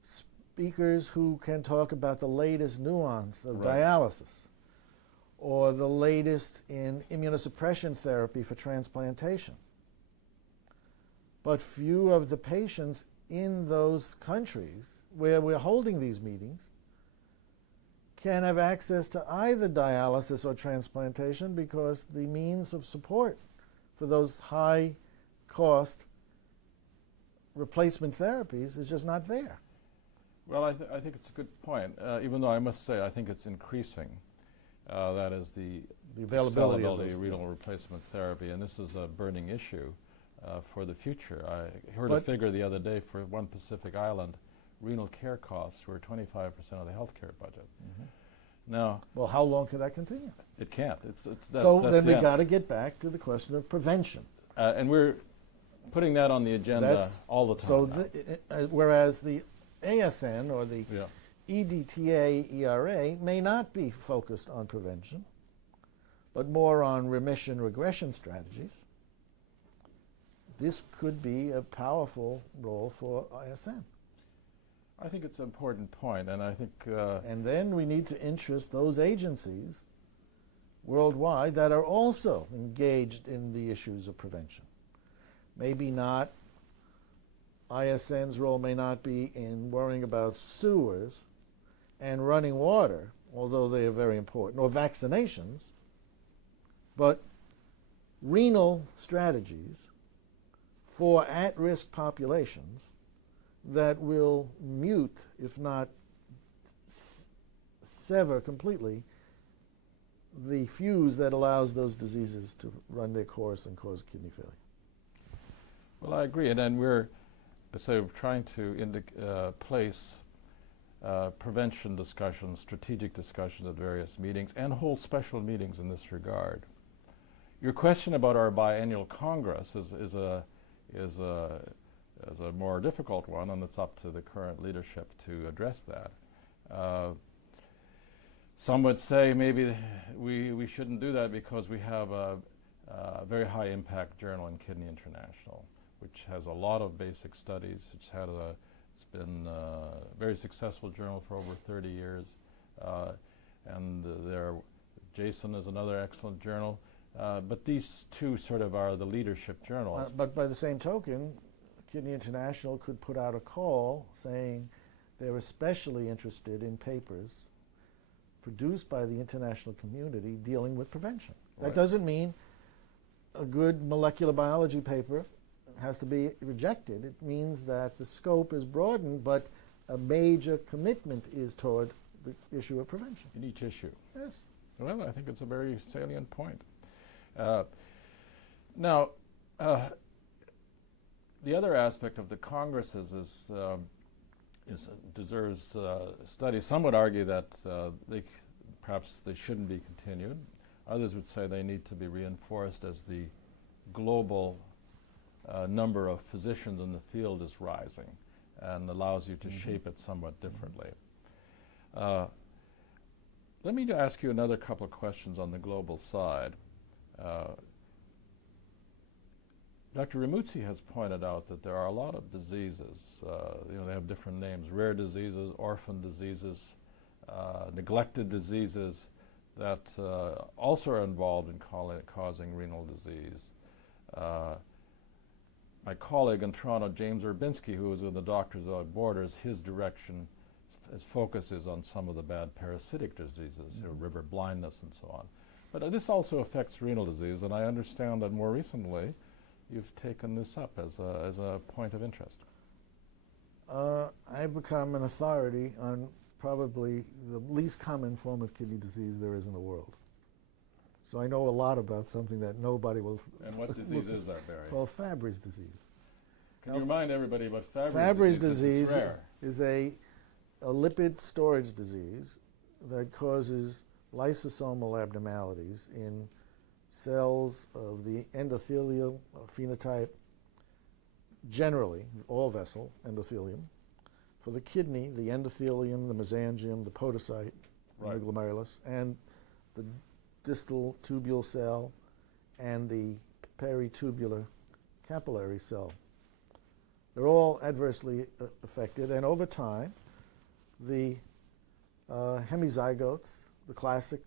speakers who can talk about the latest nuance of dialysis or the latest in immunosuppression therapy for transplantation. But few of the patients in those countries where we're holding these meetings can have access to either dialysis or transplantation because the means of support for those high-cost replacement therapies is just not there. Well, I think it's a good point, even though I must say I think it's increasing. That is the availability of renal replacement therapy, and this is a burning issue for the future. I heard a figure the other day for one Pacific island, renal care costs were 25% of the healthcare budget. Mm-hmm. Now, well, how long can that continue? It can't. So then we got to get back to the question of prevention. And we're putting that on the agenda all the time. So whereas the ASN or the EDTA ERA may not be focused on prevention, but more on remission regression strategies, this could be a powerful role for ISN. I think it's an important point, and I think... and then we need to interest those agencies worldwide that are also engaged in the issues of prevention. Maybe not, ISN's role may not be in worrying about sewers and running water, although they are very important, or vaccinations, but renal strategies for at-risk populations that will mute, if not sever completely, the fuse that allows those diseases to run their course and cause kidney failure. Well, I agree, and then we're trying to place prevention discussions, strategic discussions at various meetings, and hold special meetings in this regard. Your question about our biannual Congress is a more difficult one, and it's up to the current leadership to address that. Some would say maybe we shouldn't do that because we have a very high impact journal in Kidney International, which has a lot of basic studies. It's been a very successful journal for over 30 years, and Jason is another excellent journal. But these two sort of are the leadership journals. But by the same token, Kidney International could put out a call saying they're especially interested in papers produced by the international community dealing with prevention. That doesn't mean a good molecular biology paper has to be rejected. It means that the scope is broadened, but a major commitment is toward the issue of prevention. In each issue. Yes. Well, I think it's a very salient point. Now, the other aspect of the congresses is deserves study. Some would argue that perhaps they shouldn't be continued. Others would say they need to be reinforced as the global number of physicians in the field is rising and allows you to shape it somewhat differently. Let me ask you another couple of questions on the global side. Dr. Ramuzzi has pointed out that there are a lot of diseases, they have different names, rare diseases, orphan diseases, neglected diseases that also are involved in causing renal disease. My colleague in Toronto, James Urbinski, who is with the Doctors Without Borders, his focus is on some of the bad parasitic diseases, river blindness and so on. But this also affects renal disease, and I understand that more recently you've taken this up as a point of interest. I've become an authority on probably the least common form of kidney disease there is in the world. So I know a lot about something that nobody will. And what disease is that, Barry? Called Fabry's disease. Can you remind everybody about Fabry's disease is a lipid storage disease that causes lysosomal abnormalities in cells of the endothelial phenotype, generally all vessel endothelium. For the kidney, the endothelium, the mesangium, the podocyte, the glomerulus, and the distal tubule cell and the peritubular capillary cell. They're all adversely affected, and over time, the hemizygotes, the classic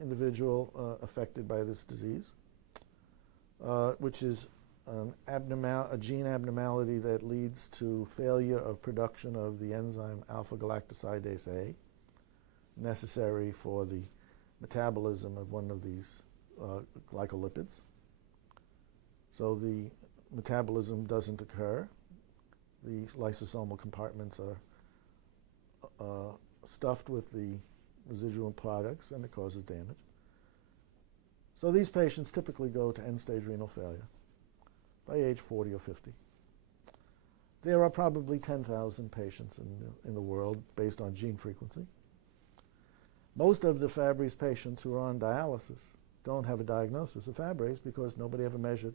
individual affected by this disease, which is a gene abnormality that leads to failure of production of the enzyme alpha-galactosidase A, necessary for the metabolism of one of these glycolipids. So the metabolism doesn't occur. The lysosomal compartments are stuffed with the residual products, and it causes damage. So these patients typically go to end-stage renal failure by age 40 or 50. There are probably 10,000 patients in the world based on gene frequency. Most of the Fabry's patients who are on dialysis don't have a diagnosis of Fabry's because nobody ever measured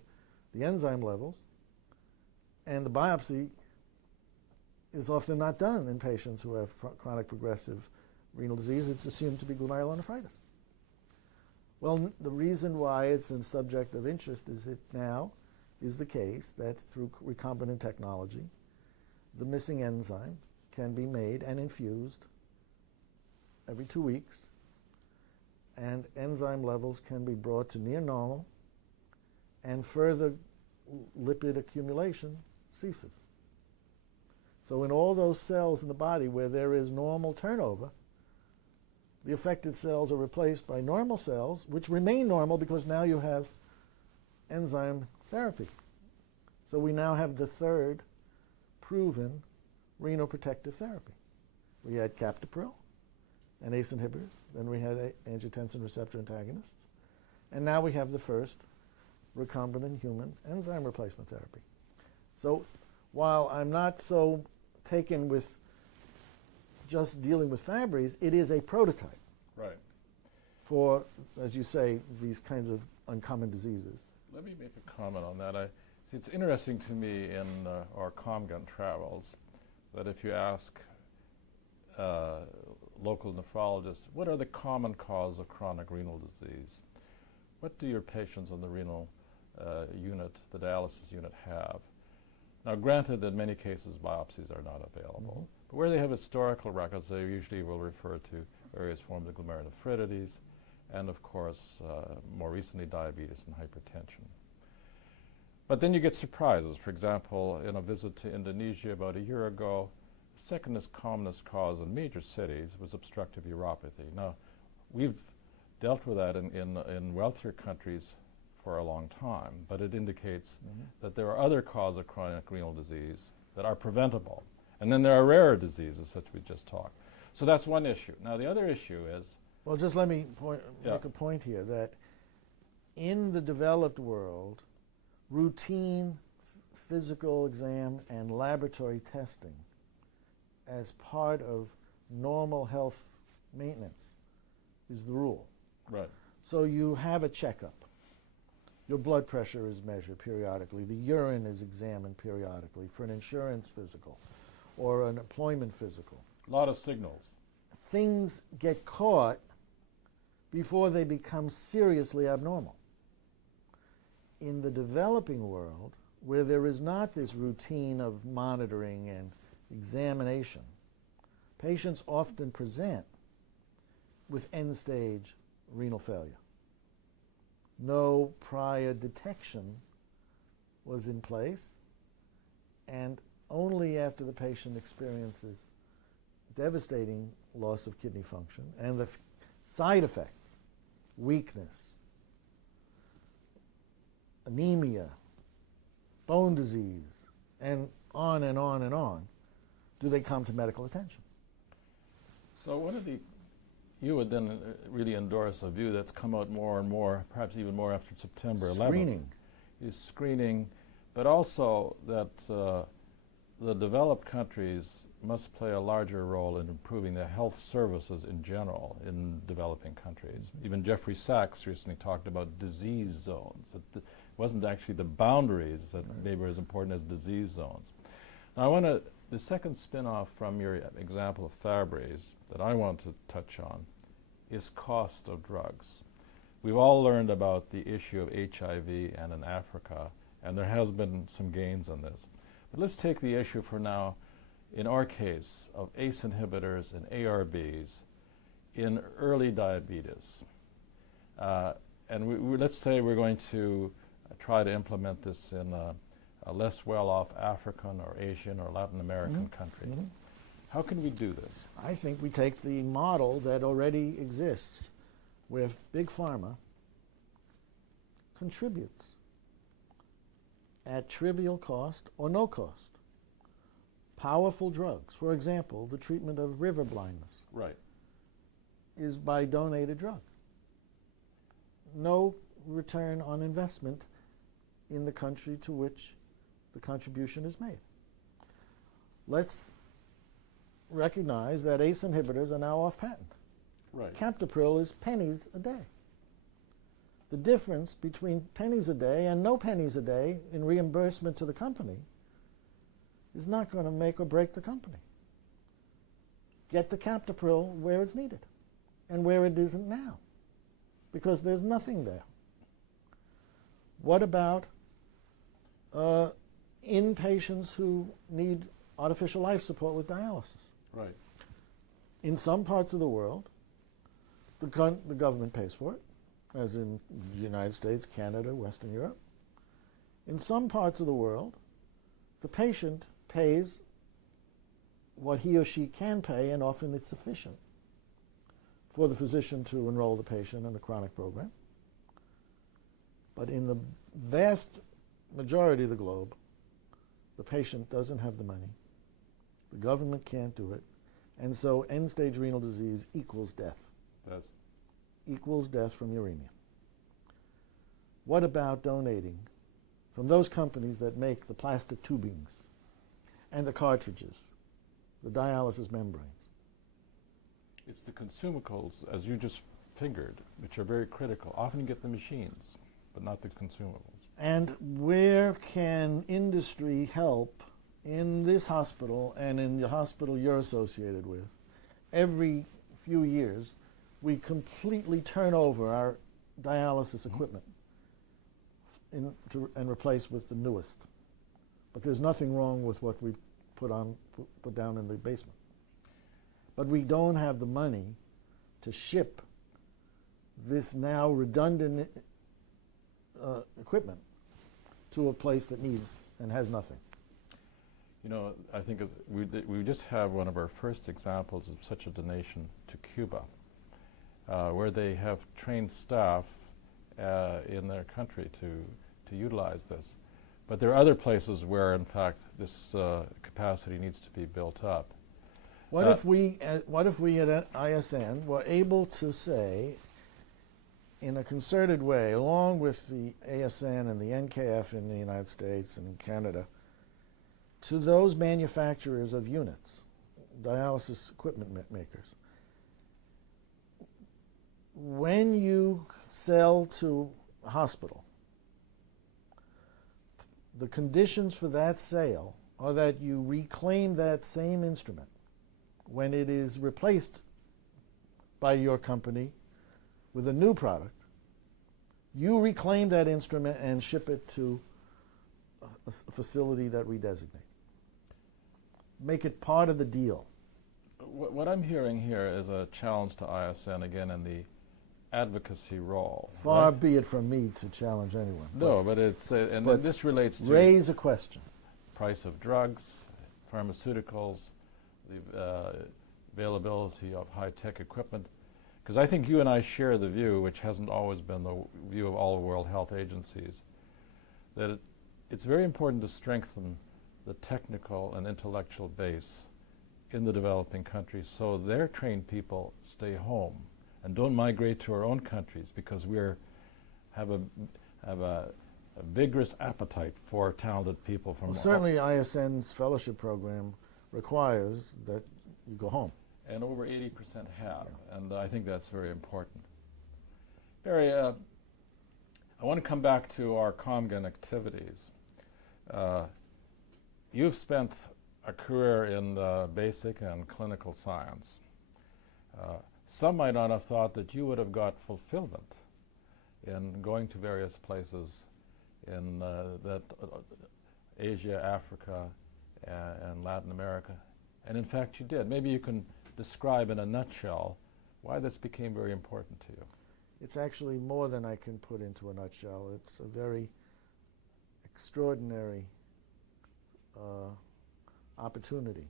the enzyme levels, and the biopsy is often not done in patients who have chronic progressive renal disease. It's assumed to be glomerulonephritis. Well, the reason why it's a subject of interest is it now is the case that through recombinant technology, the missing enzyme can be made and infused every 2 weeks, and enzyme levels can be brought to near normal, and further lipid accumulation ceases. So in all those cells in the body where there is normal turnover, the affected cells are replaced by normal cells, which remain normal because now you have enzyme therapy. So we now have the third proven renal protective therapy. We had captopril and ACE inhibitors, then we had angiotensin receptor antagonists, and now we have the first recombinant human enzyme replacement therapy. So while I'm not so taken with just dealing with Fabry's, it is a prototype for, as you say, these kinds of uncommon diseases. Let me make a comment on that. It's interesting to me in our Comgun travels that if you ask local nephrologists, what are the common causes of chronic renal disease? What do your patients on the renal unit, the dialysis unit, have? Now, granted that in many cases biopsies are not available, but where they have historical records, they usually will refer to various forms of glomerulonephritis, and of course, more recently, diabetes and hypertension. But then you get surprises. For example, in a visit to Indonesia about a year ago, the second commonest cause in major cities was obstructive uropathy. Now, we've dealt with that in wealthier countries for a long time, but it indicates that there are other causes of chronic renal disease that are preventable. And then there are rarer diseases, such we just talked. So that's one issue. Now, the other issue is... Well, just let me make a point here that in the developed world, routine physical exam and laboratory testing as part of normal health maintenance is the rule. Right. So you have a checkup. Your blood pressure is measured periodically. The urine is examined periodically for an insurance physical or an employment physical. A lot of signals. Things get caught before they become seriously abnormal. In the developing world, where there is not this routine of monitoring and examination, patients often present with end-stage renal failure. No prior detection was in place, and only after the patient experiences devastating loss of kidney function and the side effects, weakness, anemia, bone disease, and on and on and on, do they come to medical attention. So you would then really endorse a view that's come out more and more, perhaps even more after September 11th. Screening. Is screening, but also that the developed countries must play a larger role in improving the health services in general in developing countries. Even Jeffrey Sachs recently talked about disease zones. It wasn't actually the boundaries that maybe were as important as disease zones. Now the second spin-off from your example of Fabry's that I want to touch on is cost of drugs. We've all learned about the issue of HIV and in Africa, and there has been some gains on this. But let's take the issue for now, in our case, of ACE inhibitors and ARBs in early diabetes. And let's say we're going to try to implement this in a less well-off African or Asian or Latin American country. Mm-hmm. How can we do this? I think we take the model that already exists, where Big Pharma contributes at trivial cost or no cost. Powerful drugs, for example, the treatment of river blindness, right, is by donated drug. No return on investment in the country to which the contribution is made. Let's recognize that ACE inhibitors are now off patent. Right. Captopril is pennies a day. The difference between pennies a day and no pennies a day in reimbursement to the company is not going to make or break the company. Get the Captopril where it's needed and where it isn't now, because there's nothing there. What about in patients who need artificial life support with dialysis? Right. In some parts of the world, the government pays for it, as in the United States, Canada, Western Europe. In some parts of the world, the patient pays what he or she can pay, and often it's sufficient for the physician to enroll the patient in a chronic program. But in the vast majority of the globe, the patient doesn't have the money. The government can't do it. And so end-stage renal disease equals death. Yes. Equals death from uremia. What about donating from those companies that make the plastic tubings and the cartridges, the dialysis membranes? It's the consumables, as you just figured, which are very critical. Often you get the machines, but not the consumables. And where can industry help in this hospital and in the hospital you're associated with? Every few years, we completely turn over our dialysis equipment and replace with the newest. But there's nothing wrong with what we put down in the basement. But we don't have the money to ship this now redundant equipment to a place that needs and has nothing. You know, I think we just have one of our first examples of such a donation to Cuba, where they have trained staff in their country to utilize this. But there are other places where, in fact, this capacity needs to be built up. What if we at ISN were able to say, in a concerted way, along with the ASN and the NKF in the United States and in Canada, to those manufacturers of units, dialysis equipment makers. When you sell to a hospital, the conditions for that sale are that you reclaim that same instrument when it is replaced by your company with a new product. You reclaim that instrument and ship it to a facility that we designate. Make it part of the deal. What I'm hearing here is a challenge to ISN again in the advocacy role. Far right? be it from me to challenge anyone. No, but it's and but this relates to raise a question. price of drugs, pharmaceuticals, the availability of high-tech equipment. Because I think you and I share the view, which hasn't always been the view of all the World Health agencies, that it's very important to strengthen the technical and intellectual base in the developing countries so their trained people stay home and don't migrate to our own countries, because we have a vigorous appetite for talented people from Certainly ISN's fellowship program requires that you go home. And over 80% have, and I think that's very important. Barry, I want to come back to our ComGen activities. You've spent a career in basic and clinical science. Some might not have thought that you would have got fulfillment in going to various places in Asia, Africa, and Latin America. And in fact, you did. Maybe you can describe in a nutshell why this became very important to you. It's actually more than I can put into a nutshell. It's a very extraordinary opportunity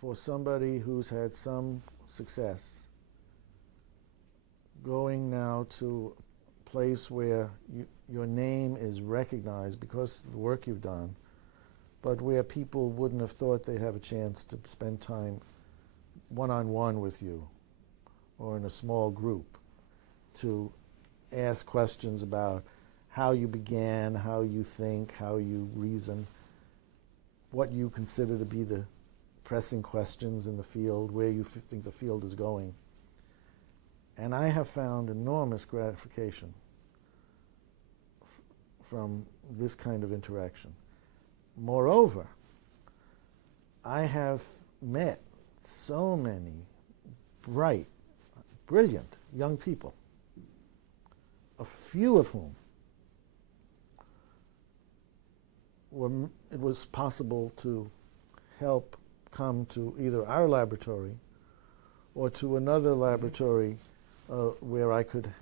for somebody who's had some success going now to a place where your name is recognized because of the work you've done, but where people wouldn't have thought they'd have a chance to spend time one-on-one with you or in a small group to ask questions about how you began, how you think, how you reason, what you consider to be the pressing questions in the field, where you think the field is going. And I have found enormous gratification from this kind of interaction. Moreover, I have met so many bright, brilliant young people, a few of whom it was possible to help come to either our laboratory or to another laboratory where I could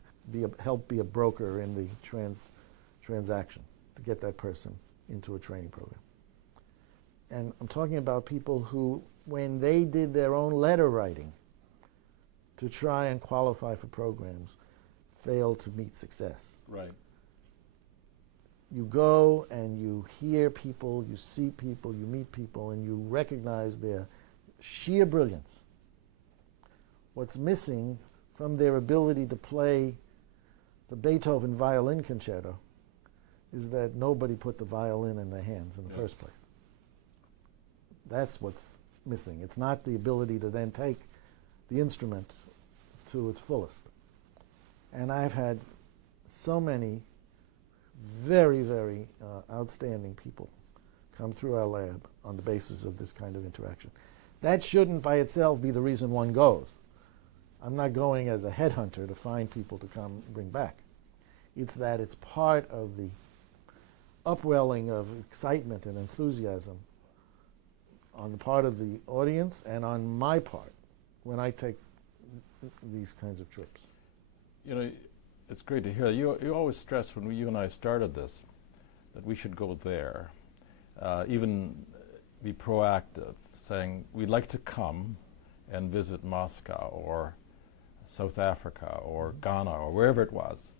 help be a broker in the transaction to get that person into a training program. And I'm talking about people who, when they did their own letter writing to try and qualify for programs, failed to meet success. Right. You go and you hear people, you see people, you meet people, and you recognize their sheer brilliance. What's missing from their ability to play the Beethoven violin concerto is that nobody put the violin in their hands in the first place. That's what's missing. It's not the ability to then take the instrument to its fullest. And I've had so many very, very outstanding people come through our lab on the basis of this kind of interaction. That shouldn't by itself be the reason one goes. I'm not going as a headhunter to find people to come bring back. It's that it's part of the upwelling of excitement and enthusiasm on the part of the audience and on my part when I take these kinds of trips. You know, it's great to hear. You always stress when you and I started this that we should go there, even be proactive, saying we'd like to come and visit Moscow or South Africa or Ghana or wherever it was,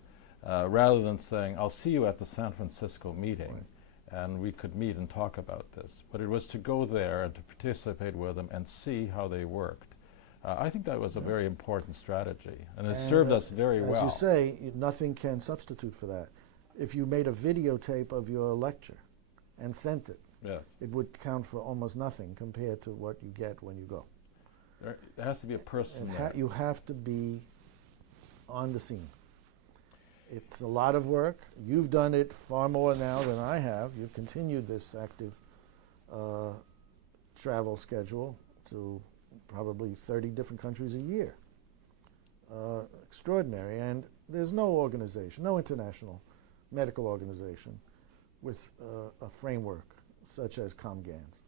rather than saying, I'll see you at the San Francisco meeting, and we could meet and talk about this. But it was to go there and to participate with them and see how they worked. I think that was a very important strategy, and it served us very well. As you say, nothing can substitute for that. If you made a videotape of your lecture and sent it, Yes. It would count for almost nothing compared to what you get when you go. There has to be a person And there. you have to be on the scene. It's a lot of work. You've done it far more now than I have. You've continued this active travel schedule to probably 30 different countries a year. Extraordinary. And there's no organization, no international medical organization with a framework such as ComGAN's.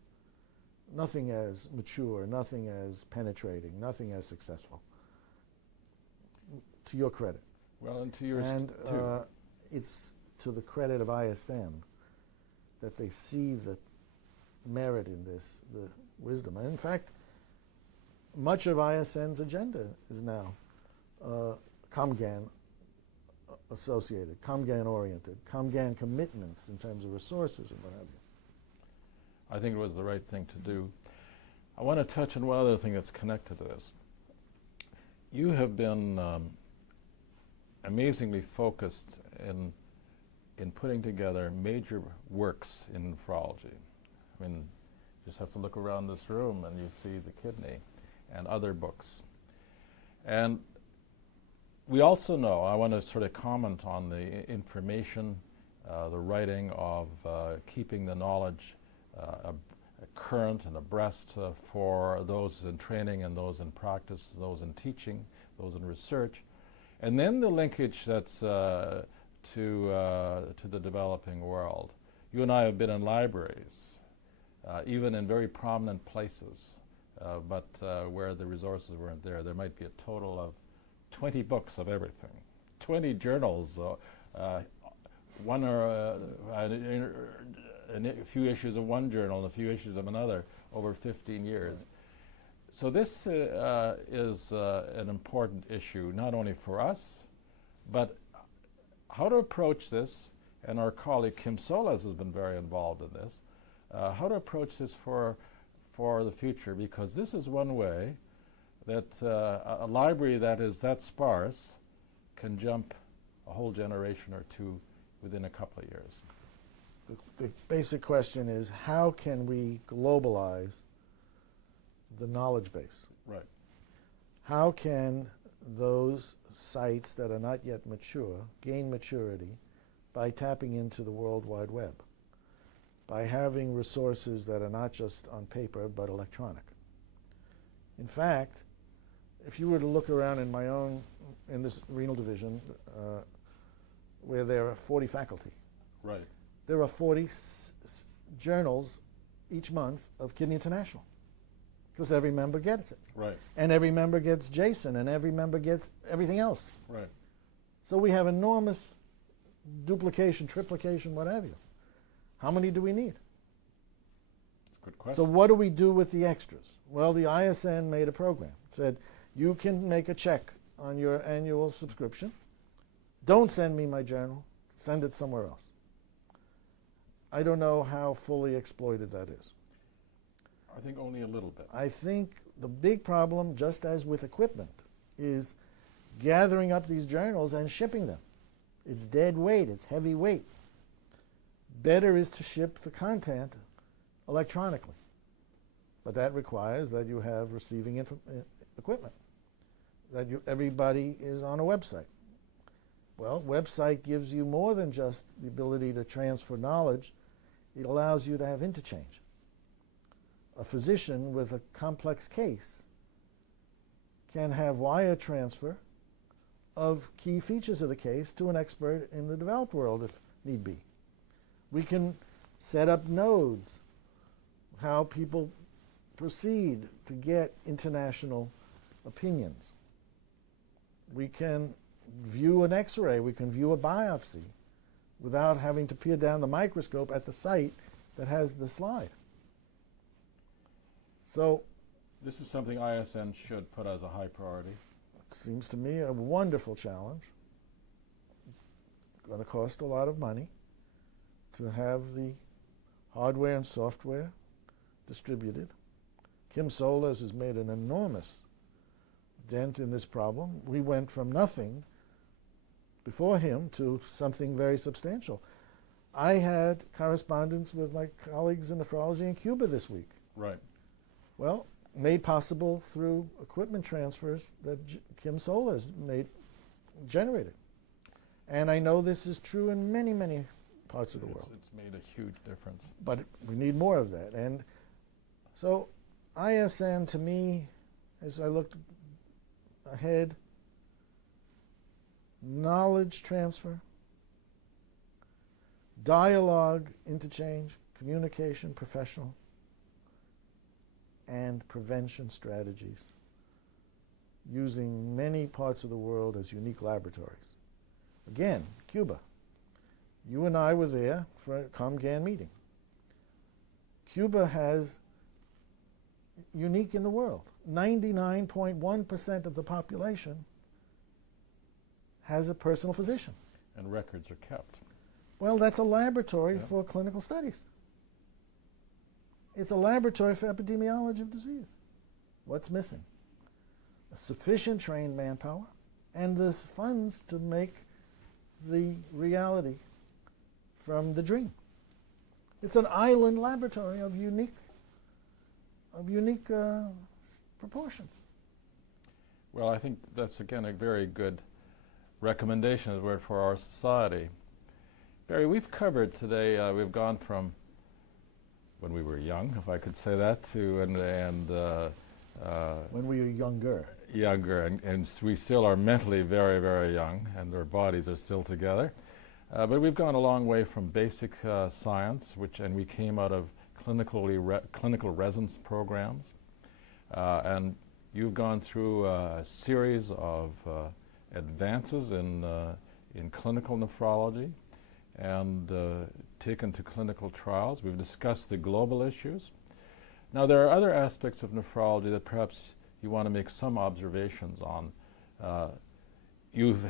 Nothing as mature, nothing as penetrating, nothing as successful. To your credit. Well, and to yours And too. it's to the credit of ISN that they see the merit in this, the wisdom. And in fact, much of ISN's agenda is now ComGAN associated, ComGAN oriented, ComGAN commitments in terms of resources and what have you. I think it was the right thing to do. I want to touch on one other thing that's connected to this. You have been amazingly focused in putting together major works in nephrology. I mean, you just have to look around this room and you see the kidney and other books. And we also know, I want to sort of comment on the information, the writing of keeping the knowledge current and abreast for those in training and those in practice, those in teaching, those in research. And then the linkage that's to the developing world. You and I have been in libraries, even in very prominent places, but where the resources weren't there. There might be a total of 20 books of everything, 20 journals, one or a few issues of one journal and a few issues of another over 15 years. So this is an important issue, not only for us, but how to approach this, and our colleague Kim Solas has been very involved in this, how to approach this for the future, because this is one way that a library that is that sparse can jump a whole generation or two within a couple of years. The basic question is, how can we globalize the knowledge base? Right. How can those sites that are not yet mature gain maturity by tapping into the World Wide Web, by having resources that are not just on paper but electronic? In fact, if you were to look around in this renal division, where there are 40 faculty, Right. there are 40 journals each month of Kidney International, because every member gets it. Right. And every member gets JSON, and every member gets everything else. Right. So we have enormous duplication, triplication, what have you. How many do we need? Good question. So what do we do with the extras? Well, the ISN made a program. It said, you can make a check on your annual subscription. Don't send me my journal. Send it somewhere else. I don't know how fully exploited that is. I think only a little bit. I think the big problem, just as with equipment, is gathering up these journals and shipping them. It's dead weight, it's heavy weight. Better is to ship the content electronically. But that requires that you have receiving equipment, that everybody is on a website. Well, website gives you more than just the ability to transfer knowledge. It allows you to have interchange. A physician with a complex case can have wire transfer of key features of the case to an expert in the developed world if need be. We can set up nodes, how people proceed to get international opinions. We can view an X-ray, we can view a biopsy without having to peer down the microscope at the site that has the slide. So This is something ISN should put as a high priority. it seems to me a wonderful challenge. Going to cost a lot of money to have the hardware and software distributed. Kim Solas has made an enormous dent in this problem. We went from nothing before him to something very substantial. I had correspondence with my colleagues in nephrology in Cuba this week. Right. Well, made possible through equipment transfers that Kim Sola has generated. And I know this is true in many, many parts of the world. It's made a huge difference. But we need more of that. And so ISN, to me, as I looked ahead, knowledge transfer, dialogue, interchange, communication, professional, and prevention strategies using many parts of the world as unique laboratories. Again, Cuba. You and I were there for a ComGAN meeting. Cuba has, unique in the world, 99.1% of the population has a personal physician. And records are kept. Well, that's a laboratory for clinical studies. It's a laboratory for epidemiology of disease. What's missing? A sufficient trained manpower and the funds to make the reality from the dream. It's an island laboratory of unique proportions. Well, I think that's, again, a very good recommendation for our society. Barry, we've covered today, we've gone from when we were young, if I could say that, to when we were younger. Younger, and we still are mentally very, very young, and our bodies are still together. But we've gone a long way from basic science, and we came out of clinical residence programs. And you've gone through a series of advances in clinical nephrology and taken to clinical trials. We've discussed the global issues. Now, there are other aspects of nephrology that perhaps you want to make some observations on. You've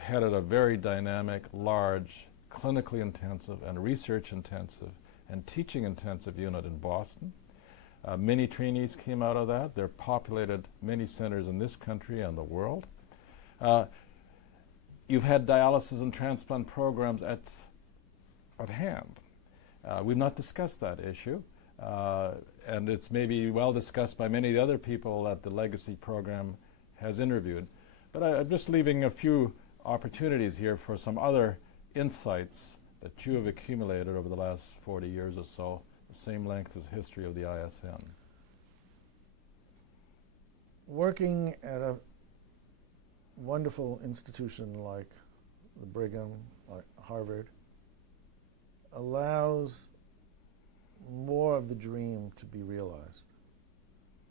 headed a very dynamic, large, clinically intensive and research intensive and teaching intensive unit in Boston. Many trainees came out of that. They're populated many centers in this country and the world. You've had dialysis and transplant programs at hand. We've not discussed that issue, and it's maybe well discussed by many of the other people that the Legacy program has interviewed. But I'm just leaving a few opportunities here for some other insights that you have accumulated over the last 40 years or so, the same length as history of the ISN. Working at a wonderful institution like the Brigham or Harvard allows more of the dream to be realized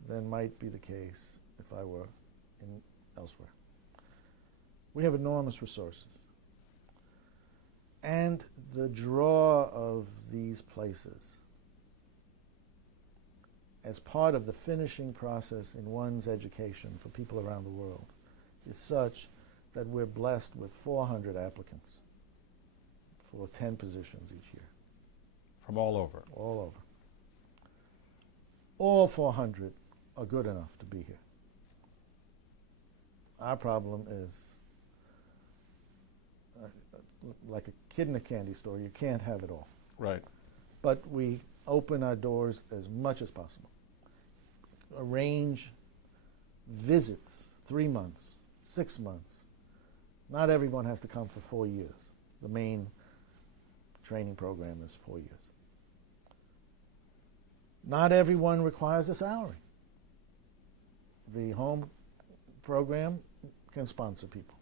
than might be the case if I were elsewhere. We have enormous resources. And the draw of these places as part of the finishing process in one's education for people around the world is such that we're blessed with 400 applicants for 10 positions each year. From all over? All over. All 400 are good enough to be here. Our problem is like a kid in a candy store. You can't have it all. Right. But we open our doors as much as possible. Arrange visits, 3 months, 6 months. Not everyone has to come for 4 years. The main training program is 4 years. Not everyone requires a salary. The home program can sponsor people.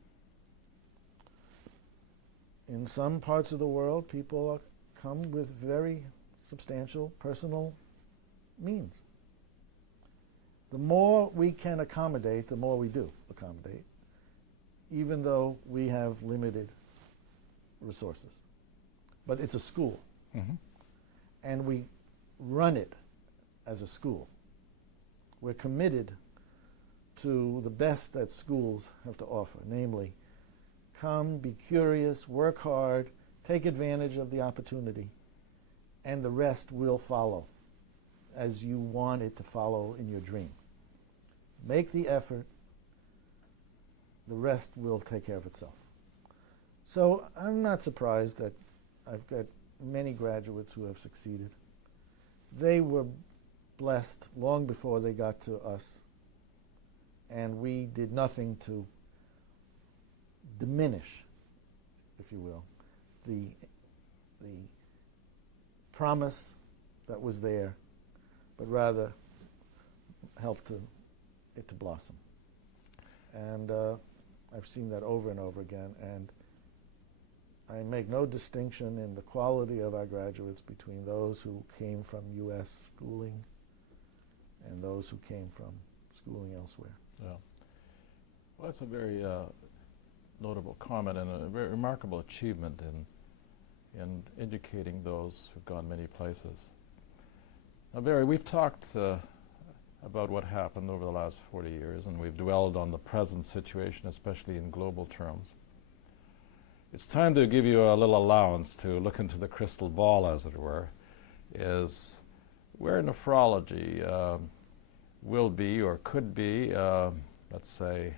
In some parts of the world, people come with very substantial personal means. The more we can accommodate, the more we do accommodate, even though we have limited resources. But it's a school, and we run it as a school. We're committed to the best that schools have to offer, namely, come, be curious, work hard, take advantage of the opportunity, and the rest will follow as you want it to follow in your dream. Make the effort, the rest will take care of itself. So I'm not surprised that I've got many graduates who have succeeded. They were blessed long before they got to us, and we did nothing to diminish, if you will, the promise that was there, but rather helped it to blossom. And I've seen that over and over again, and I make no distinction in the quality of our graduates between those who came from U.S. schooling and those who came from schooling elsewhere. Yeah. Well, that's a very notable comment and a very remarkable achievement in educating those who've gone many places. Now, Barry, we've talked about what happened over the last 40 years, and we've dwelled on the present situation, especially in global terms. It's time to give you a little allowance to look into the crystal ball, as it were, is where nephrology will be or could be, let's say,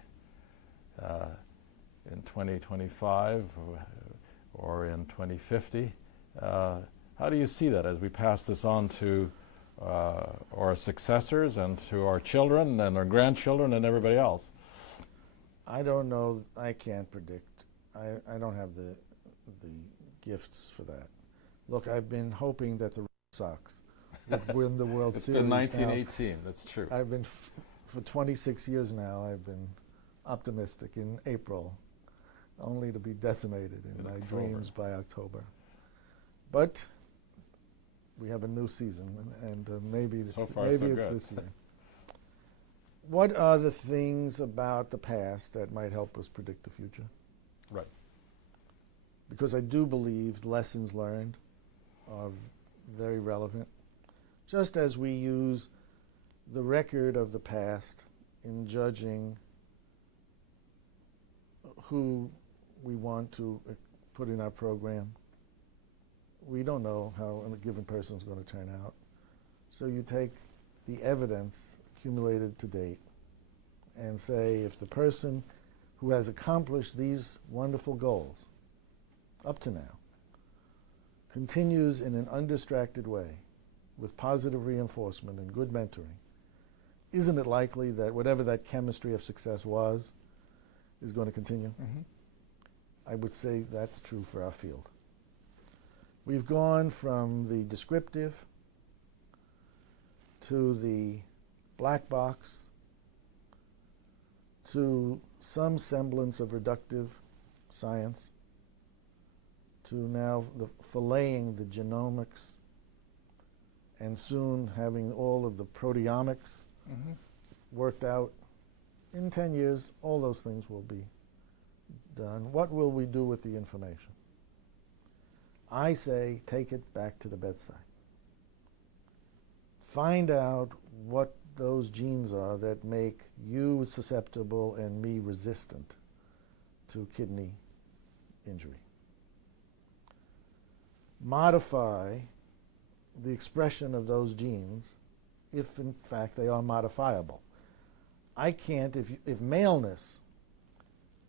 in 2025 or in 2050. How do you see that as we pass this on to our successors and to our children and our grandchildren and everybody else? I don't know. I can't predict. I don't have the gifts for that. Look, I've been hoping that the Red Sox would win the World It's Series. been 1918, that's true. I've been, for 26 years now, I've been optimistic in April, only to be decimated in my dreams by October. But we have a new season, and maybe it's, it's this year. What are the things about the past that might help us predict the future? Right. Because I do believe lessons learned are very relevant. Just as we use the record of the past in judging who we want to put in our program, we don't know how a given person is going to turn out. So you take the evidence accumulated to date and say, if the person who has accomplished these wonderful goals up to now continues in an undistracted way with positive reinforcement and good mentoring, isn't it likely that whatever that chemistry of success was is going to continue? Mm-hmm. I would say that's true for our field. We've gone from the descriptive to the black box to some semblance of reductive science to now filleting the genomics and soon having all of the proteomics worked out. In 10 years, all those things will be done. What will we do with the information? I say take it back to the bedside. Find out what those genes are that make you susceptible and me resistant to kidney injury. Modify the expression of those genes if in fact they are modifiable. I can't, if maleness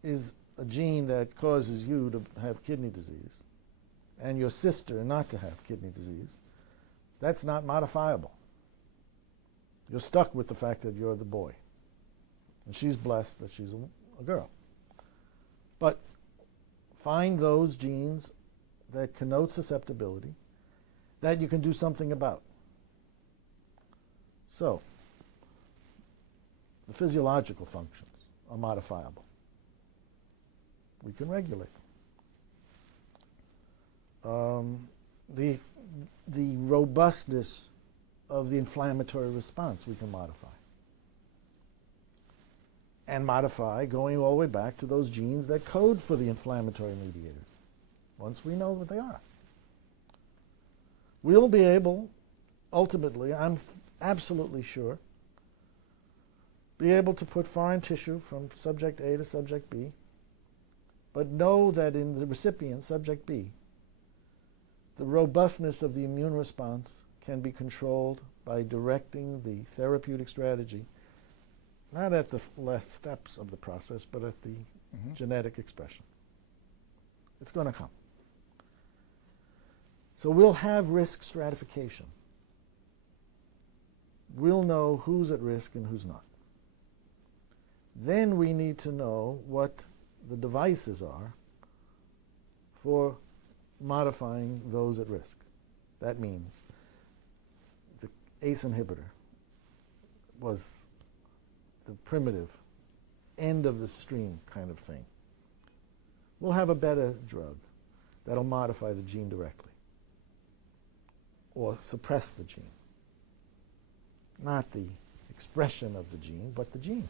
is a gene that causes you to have kidney disease and your sister not to have kidney disease, that's not modifiable. You're stuck with the fact that you're the boy. And she's blessed that she's a girl. But find those genes that connote susceptibility that you can do something about. So, the physiological functions are modifiable. We can regulate them. The robustness of the inflammatory response we can modify. And modify going all the way back to those genes that code for the inflammatory mediators, once we know what they are. We'll be able, ultimately, I'm absolutely sure, be able to put foreign tissue from subject A to subject B, but know that in the recipient, subject B, the robustness of the immune response can be controlled by directing the therapeutic strategy, not at the last steps of the process, but at the genetic expression. It's going to come. So we'll have risk stratification. We'll know who's at risk and who's not. Then we need to know what the devices are for modifying those at risk. That means the ACE inhibitor was the primitive end of the stream kind of thing. We'll have a better drug that'll modify the gene directly or suppress the gene. Not the expression of the gene, but the gene.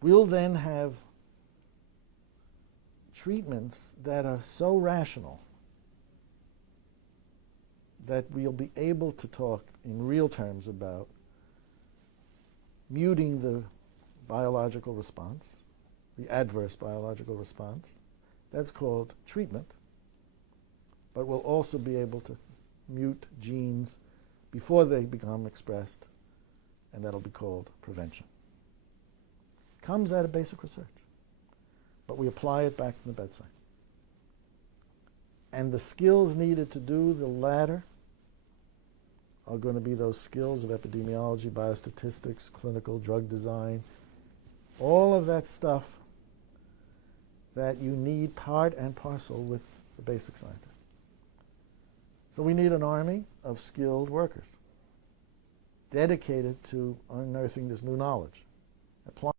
We'll then have treatments that are so rational that we'll be able to talk in real terms about muting the biological response, the adverse biological response. That's called treatment. But we'll also be able to mute genes before they become expressed, and that'll be called prevention. Comes out of basic research, but we apply it back to the bedside. And the skills needed to do the latter are going to be those skills of epidemiology, biostatistics, clinical drug design, all of that stuff that you need part and parcel with the basic scientists. So we need an army of skilled workers dedicated to unearthing this new knowledge, applying